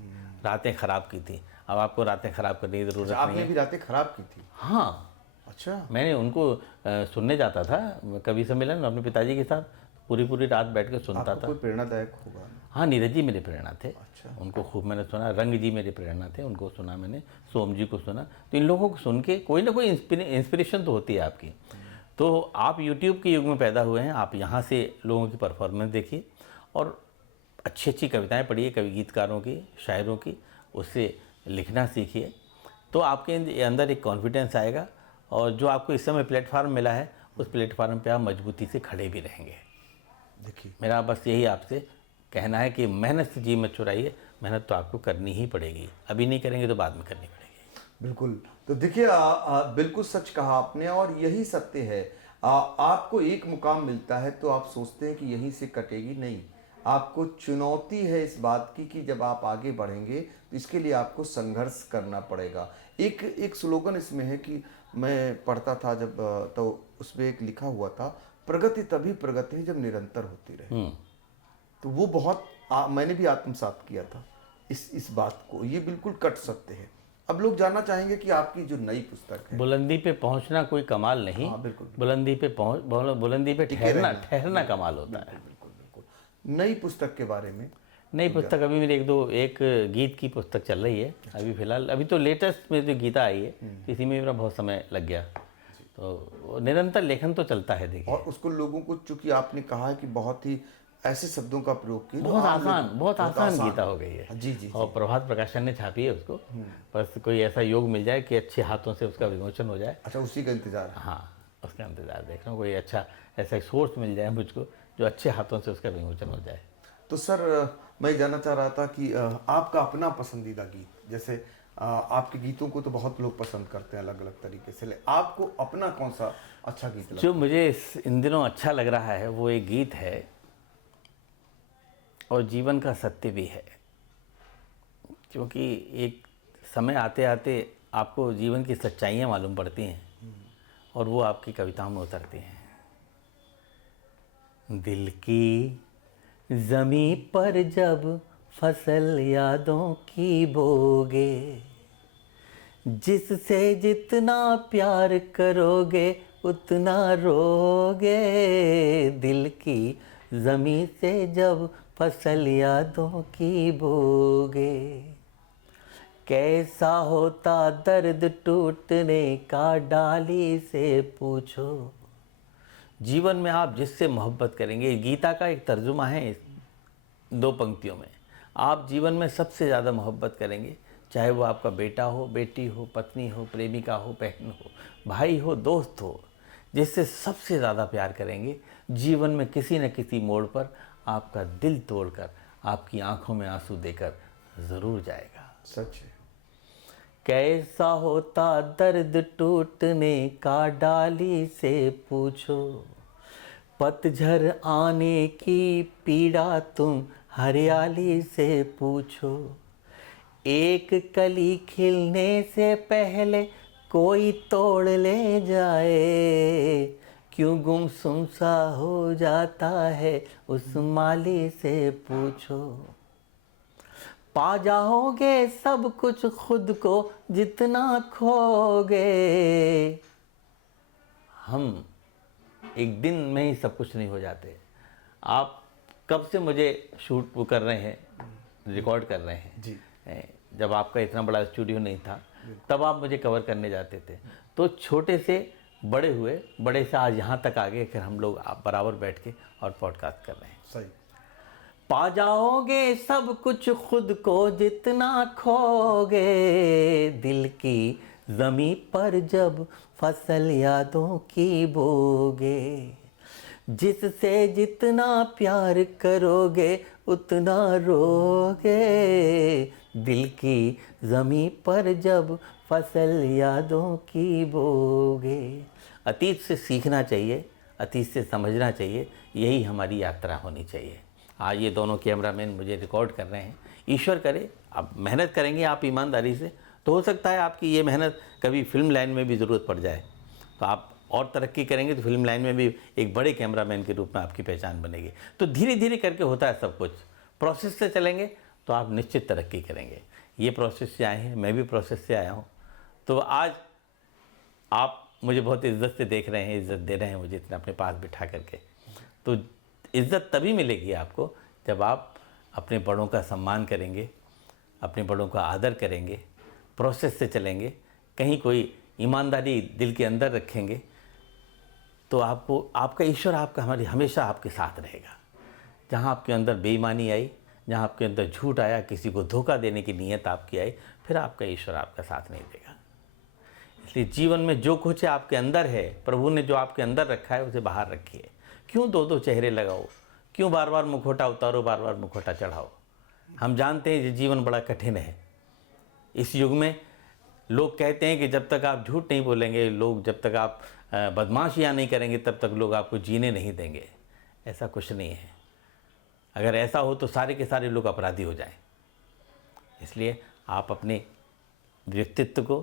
रातें ख़राब की थी। अब आपको रातें ख़राब करने की ज़रूरत नहीं है। आपने भी रातें खराब की थी? हाँ, अच्छा। मैंने उनको सुनने जाता था कवि सम्मेलन अपने पिताजी के साथ, पूरी रात बैठ कर सुनता था। कोई प्रेरणादायक होगा? हाँ, नीरज जी मेरे प्रेरणा थे। अच्छा। उनको खूब मैंने सुना। रंग जी मेरे प्रेरणा थे, उनको सुना मैंने। सोम जी को सुना। तो इन लोगों को सुन के कोई ना कोई इंस्पिरेशन तो होती है आपकी। तो आप यूट्यूब के युग में पैदा हुए हैं, आप यहाँ से लोगों की परफॉर्मेंस देखिए और अच्छी कविताएँ पढ़िए, कवि गीतकारों की, शायरों की, उससे लिखना सीखिए। तो आपके अंदर एक कॉन्फिडेंस आएगा और जो आपको इस समय प्लेटफार्म मिला है, उस प्लेटफार्म पे आप मजबूती से खड़े भी रहेंगे। देखिए, मेरा बस यही आपसे कहना है कि मेहनत से जी मत चुराइए। मेहनत तो आपको करनी ही पड़ेगी। अभी नहीं करेंगे तो बाद में करनी पड़ेगी। बिल्कुल। तो देखिए, बिल्कुल सच कहा आपने और यही सत्य है। आपको एक मुकाम मिलता है तो आप सोचते हैं कि यहीं से कटेगी, नहीं, आपको चुनौती है इस बात की कि जब आप आगे बढ़ेंगे तो इसके लिए आपको संघर्ष करना पड़ेगा। एक स्लोगन इसमें है कि मैं पढ़ता था जब, तो उसमें एक लिखा हुआ था, प्रगति तभी प्रगति है जब निरंतर होती रहे। तो वो बहुत मैंने भी आत्मसात किया था इस बात को, ये बिल्कुल कट सकते हैं। अब लोग जानना चाहेंगे कि आपकी जो नई पुस्तक है, बुलंदी पे पहुंचना कोई कमाल नहीं। हाँ बिल्कुल, बुलंदी पे बुलंदी पे ठहरना कमाल होता है। बिल्कुल बिल्कुल। नई पुस्तक के बारे में, नई पुस्तक अभी मेरी एक गीत की पुस्तक चल रही है अभी फिलहाल। अभी तो लेटेस्ट में जो गीता आई है इसी में मेरा बहुत समय लग गया। तो निरंतर लेखन तो चलता है देखिए। और उसको लोगों को, चूंकि आपने कहा है कि बहुत ही ऐसे शब्दों का प्रयोग किया, बहुत आसान गीता हो गई है। जी। और प्रभात प्रकाशन ने छापी है उसको। बस कोई ऐसा योग मिल जाए कि अच्छे हाथों से उसका विमोचन हो जाए। अच्छा, उसी का इंतजार है। हाँ, उसका इंतजार देख रहा हूँ। कोई अच्छा ऐसा सोर्स मिल जाए मुझको जो अच्छे हाथों से उसका विमोचन हो जाए। तो सर, मैं जानना चाह रहा था कि आपका अपना पसंदीदा गीत, जैसे आपके गीतों को तो बहुत लोग पसंद करते हैं अलग अलग तरीके से, आपको अपना कौन सा अच्छा गीत लगता है? जो मुझे इन दिनों अच्छा लग रहा है वो एक गीत है और जीवन का सत्य भी है। क्योंकि एक समय आते आते आपको जीवन की सच्चाइयाँ मालूम पड़ती हैं और वो आपकी कविताओं में उतरती हैं। दिल की ज़मीं पर जब फसल यादों की बोगे, जिससे जितना प्यार करोगे उतना रोगे। दिल की ज़मीं से जब फसल यादों की बोगे, कैसा होता दर्द टूटने का डाली से पूछो। जीवन में आप जिससे मोहब्बत करेंगे, गीता का एक तर्जुमा है इस 2 पंक्तियों में। आप जीवन में सबसे ज़्यादा मोहब्बत करेंगे, चाहे वो आपका बेटा हो, बेटी हो, पत्नी हो, प्रेमिका हो, बहन हो, भाई हो, दोस्त हो, जिससे सबसे ज़्यादा प्यार करेंगे, जीवन में किसी न किसी मोड़ पर आपका दिल तोड़कर, आपकी आंखों में आंसू देकर ज़रूर जाएगा। सच है। कैसा होता दर्द टूटने का डाली से पूछो, पतझड़ आने की पीड़ा तुम हरियाली से पूछो। एक कली खिलने से पहले कोई तोड़ ले जाए, क्यों गुमसुम सा हो जाता है उस माली से पूछो। पा जाओगे सब कुछ खुद को जितना खोगे। हम एक दिन में ही सब कुछ नहीं हो जाते। आप कब से मुझे शूट वो कर रहे हैं, रिकॉर्ड कर रहे हैं जी। जब आपका इतना बड़ा स्टूडियो नहीं था तब आप मुझे कवर करने जाते थे। तो छोटे से बड़े हुए, बड़े से आज यहाँ तक आ गए, फिर हम लोग आप बराबर बैठ के और पॉडकास्ट कर रहे हैं। सही। पा जाओगे सब कुछ खुद को जितना खोगे। दिल की ज़मीं पर जब फसल यादों की बोगे, जिससे जितना प्यार करोगे उतना रोगे। दिल की ज़मीं पर जब फसल यादों की बोगे। अतीत से सीखना चाहिए, अतीत से समझना चाहिए, यही हमारी यात्रा होनी चाहिए। आज ये दोनों कैमरामैन मुझे रिकॉर्ड कर रहे हैं। ईश्वर करे आप मेहनत करेंगे आप ईमानदारी से, तो हो सकता है आपकी ये मेहनत कभी फिल्म लाइन में भी ज़रूरत पड़ जाए, तो आप और तरक्की करेंगे तो फिल्म लाइन में भी एक बड़े कैमरामैन के रूप में आपकी पहचान बनेगी। तो धीरे धीरे करके होता है सब कुछ, प्रोसेस से चलेंगे तो आप निश्चित तरक्की करेंगे। ये प्रोसेस से आए हैं, मैं भी प्रोसेस से आया हूँ। तो आज आप मुझे बहुत इज्जत से देख रहे हैं, इज्जत दे रहे हैं मुझे इतना अपने पास बिठा करके। तो इज्जत तभी मिलेगी आपको जब आप अपने बड़ों का सम्मान करेंगे, अपने बड़ों का आदर करेंगे, प्रोसेस से चलेंगे, कहीं कोई ईमानदारी दिल के अंदर रखेंगे, तो आपको आपका ईश्वर आपका हमेशा आपके साथ रहेगा। जहाँ आपके अंदर बेईमानी आई, जहाँ आपके अंदर झूठ आया, किसी को धोखा देने की नीयत आपकी आई, फिर आपका ईश्वर आपका साथ नहीं देगा। इसलिए जीवन में जो कुछ आपके अंदर है, प्रभु ने जो आपके अंदर रखा है उसे बाहर रखिए। क्यों दो दो चेहरे लगाओ, क्यों बार बार मुखौटा उतारो, बार बार मुखौटा चढ़ाओ। हम जानते हैं ये जीवन बड़ा कठिन है। इस युग में लोग कहते हैं कि जब तक आप झूठ नहीं बोलेंगे, लोग जब तक आप बदमाशियाँ नहीं करेंगे तब तक लोग आपको जीने नहीं देंगे। ऐसा कुछ नहीं है। अगर ऐसा हो तो सारे के सारे लोग अपराधी हो जाएं। इसलिए आप अपने व्यक्तित्व को,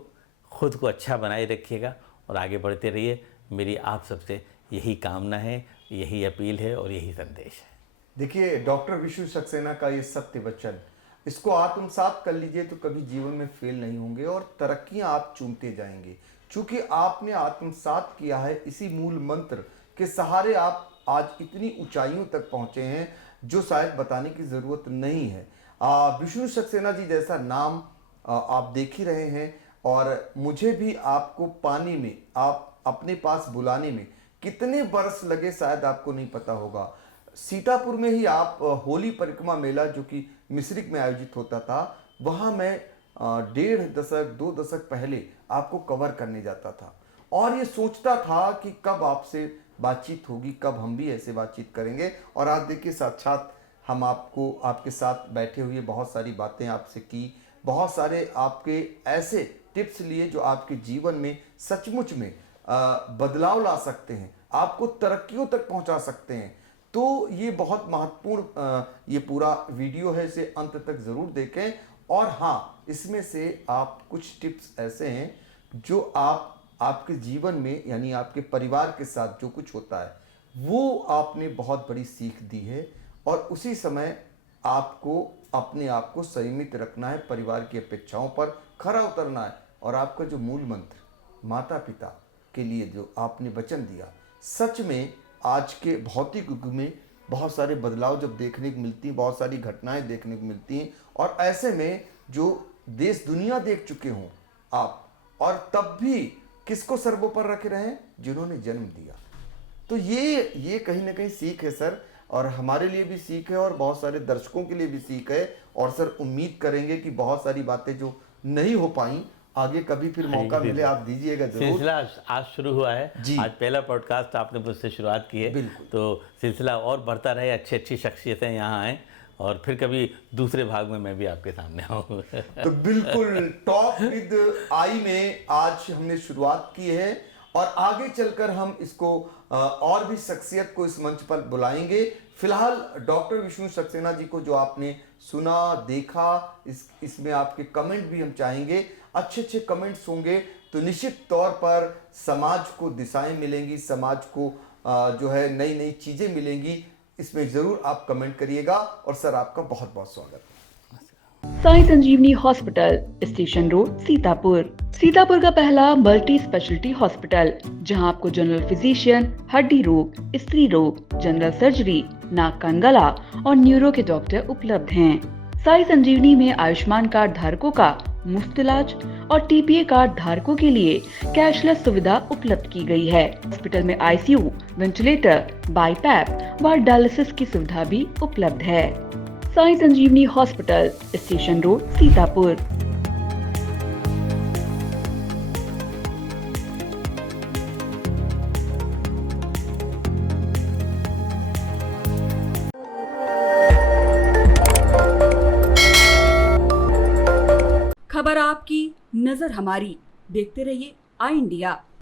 खुद को अच्छा बनाए रखिएगा और आगे बढ़ते रहिए। मेरी आप सबसे यही कामना है, यही अपील है और यही संदेश है। देखिए, डॉक्टर विष्णु सक्सेना का ये सत्य वचन, इसको आत्मसात कर लीजिए तो कभी जीवन में फेल नहीं होंगे और तरक्कियां आप चूमते जाएंगे। क्योंकि आपने आत्मसात किया है, इसी मूल मंत्र के सहारे आप आज इतनी ऊंचाइयों तक पहुंचे हैं जो शायद बताने की जरूरत नहीं है। विष्णु सक्सेना जी जैसा नाम आप देख ही रहे हैं और मुझे भी आपको पाने में, आप अपने पास बुलाने में कितने बरस लगे शायद आपको नहीं पता होगा। सीतापुर में ही आप होली परिक्रमा मेला जो कि मिश्रिक में आयोजित होता था, वहाँ मैं 1.5 दशक 2 दशक पहले आपको कवर करने जाता था और ये सोचता था कि कब आपसे बातचीत होगी, कब हम भी ऐसे बातचीत करेंगे। और आज देखिए साक्षात हम आपको, आपके साथ बैठे हुए बहुत सारी बातें आपसे की, बहुत सारे आपके ऐसे टिप्स लिए जो आपके जीवन में सचमुच में बदलाव ला सकते हैं, आपको तरक्कियों तक पहुंचा सकते हैं। तो ये बहुत महत्वपूर्ण ये पूरा वीडियो है, इसे अंत तक ज़रूर देखें। और हाँ, इसमें से आप कुछ टिप्स ऐसे हैं जो आपके जीवन में, यानी आपके परिवार के साथ जो कुछ होता है वो आपने बहुत बड़ी सीख दी है और उसी समय आपको अपने आप को संयमित रखना है, परिवार की अपेक्षाओं पर खरा उतरना है। और आपका जो मूल मंत्र, माता पिता के लिए जो आपने वचन दिया, सच में आज के भौतिक युग में बहुत सारे बदलाव जब देखने को मिलती हैं, बहुत सारी घटनाएं देखने को मिलती हैं और ऐसे में जो देश दुनिया देख चुके हों आप, और तब भी किसको सर्वोपरि रखे रहें, जिन्होंने जन्म दिया। तो ये कहीं ना कहीं सीख है सर, और हमारे लिए भी सीख है और बहुत सारे दर्शकों के लिए भी सीख है। और सर उम्मीद करेंगे कि बहुत सारी बातें जो नहीं हो पाई आगे कभी फिर मौका मिले आप दीजिएगा जरूर। सिलसिला आज शुरू हुआ है जी। आज पहला पॉडकास्ट आपने मुझसे शुरुआत की है, तो सिलसिला और बढ़ता रहे, अच्छी शख्सियतें यहाँ आएँ और फिर कभी दूसरे भाग में मैं भी आपके सामने आऊँ। तो बिल्कुल टॉक विद आई में आज हमने शुरुआत की है और आगे चलकर हम इसको और भी शख्सियत को इस मंच पर बुलाएंगे। फिलहाल डॉक्टर विष्णु सक्सेना जी को जो आपने सुना, देखा, इसमें आपके कमेंट भी हम चाहेंगे। अच्छे कमेंट्स होंगे तो निश्चित तौर पर समाज को दिशाएं मिलेंगी, समाज को जो है नई नई चीज़ें मिलेंगी। इसमें ज़रूर आप कमेंट करिएगा। और सर आपका बहुत बहुत स्वागत। Sai Sanjeevani hospital, station road, Sitapur. Sitapur का पहला मल्टी स्पेशलिटी हॉस्पिटल, जहां आपको जनरल फिजिशियन, हड्डी रोग, स्त्री रोग, जनरल सर्जरी, नाक कान गला और न्यूरो के डॉक्टर उपलब्ध हैं। साई संजीवनी में आयुष्मान कार्ड धारकों का मुफ्त इलाज और टीपीए कार्ड धारकों के लिए कैशलेस सुविधा उपलब्ध की गई है। हॉस्पिटल में आईसीयू, वेंटिलेटर, बाईपैप व डायलिसिस की सुविधा भी उपलब्ध है। Sai Sanjeevani hospital, station road, Sitapur. खबर आपकी, नजर हमारी। देखते रहिए आई इंडिया।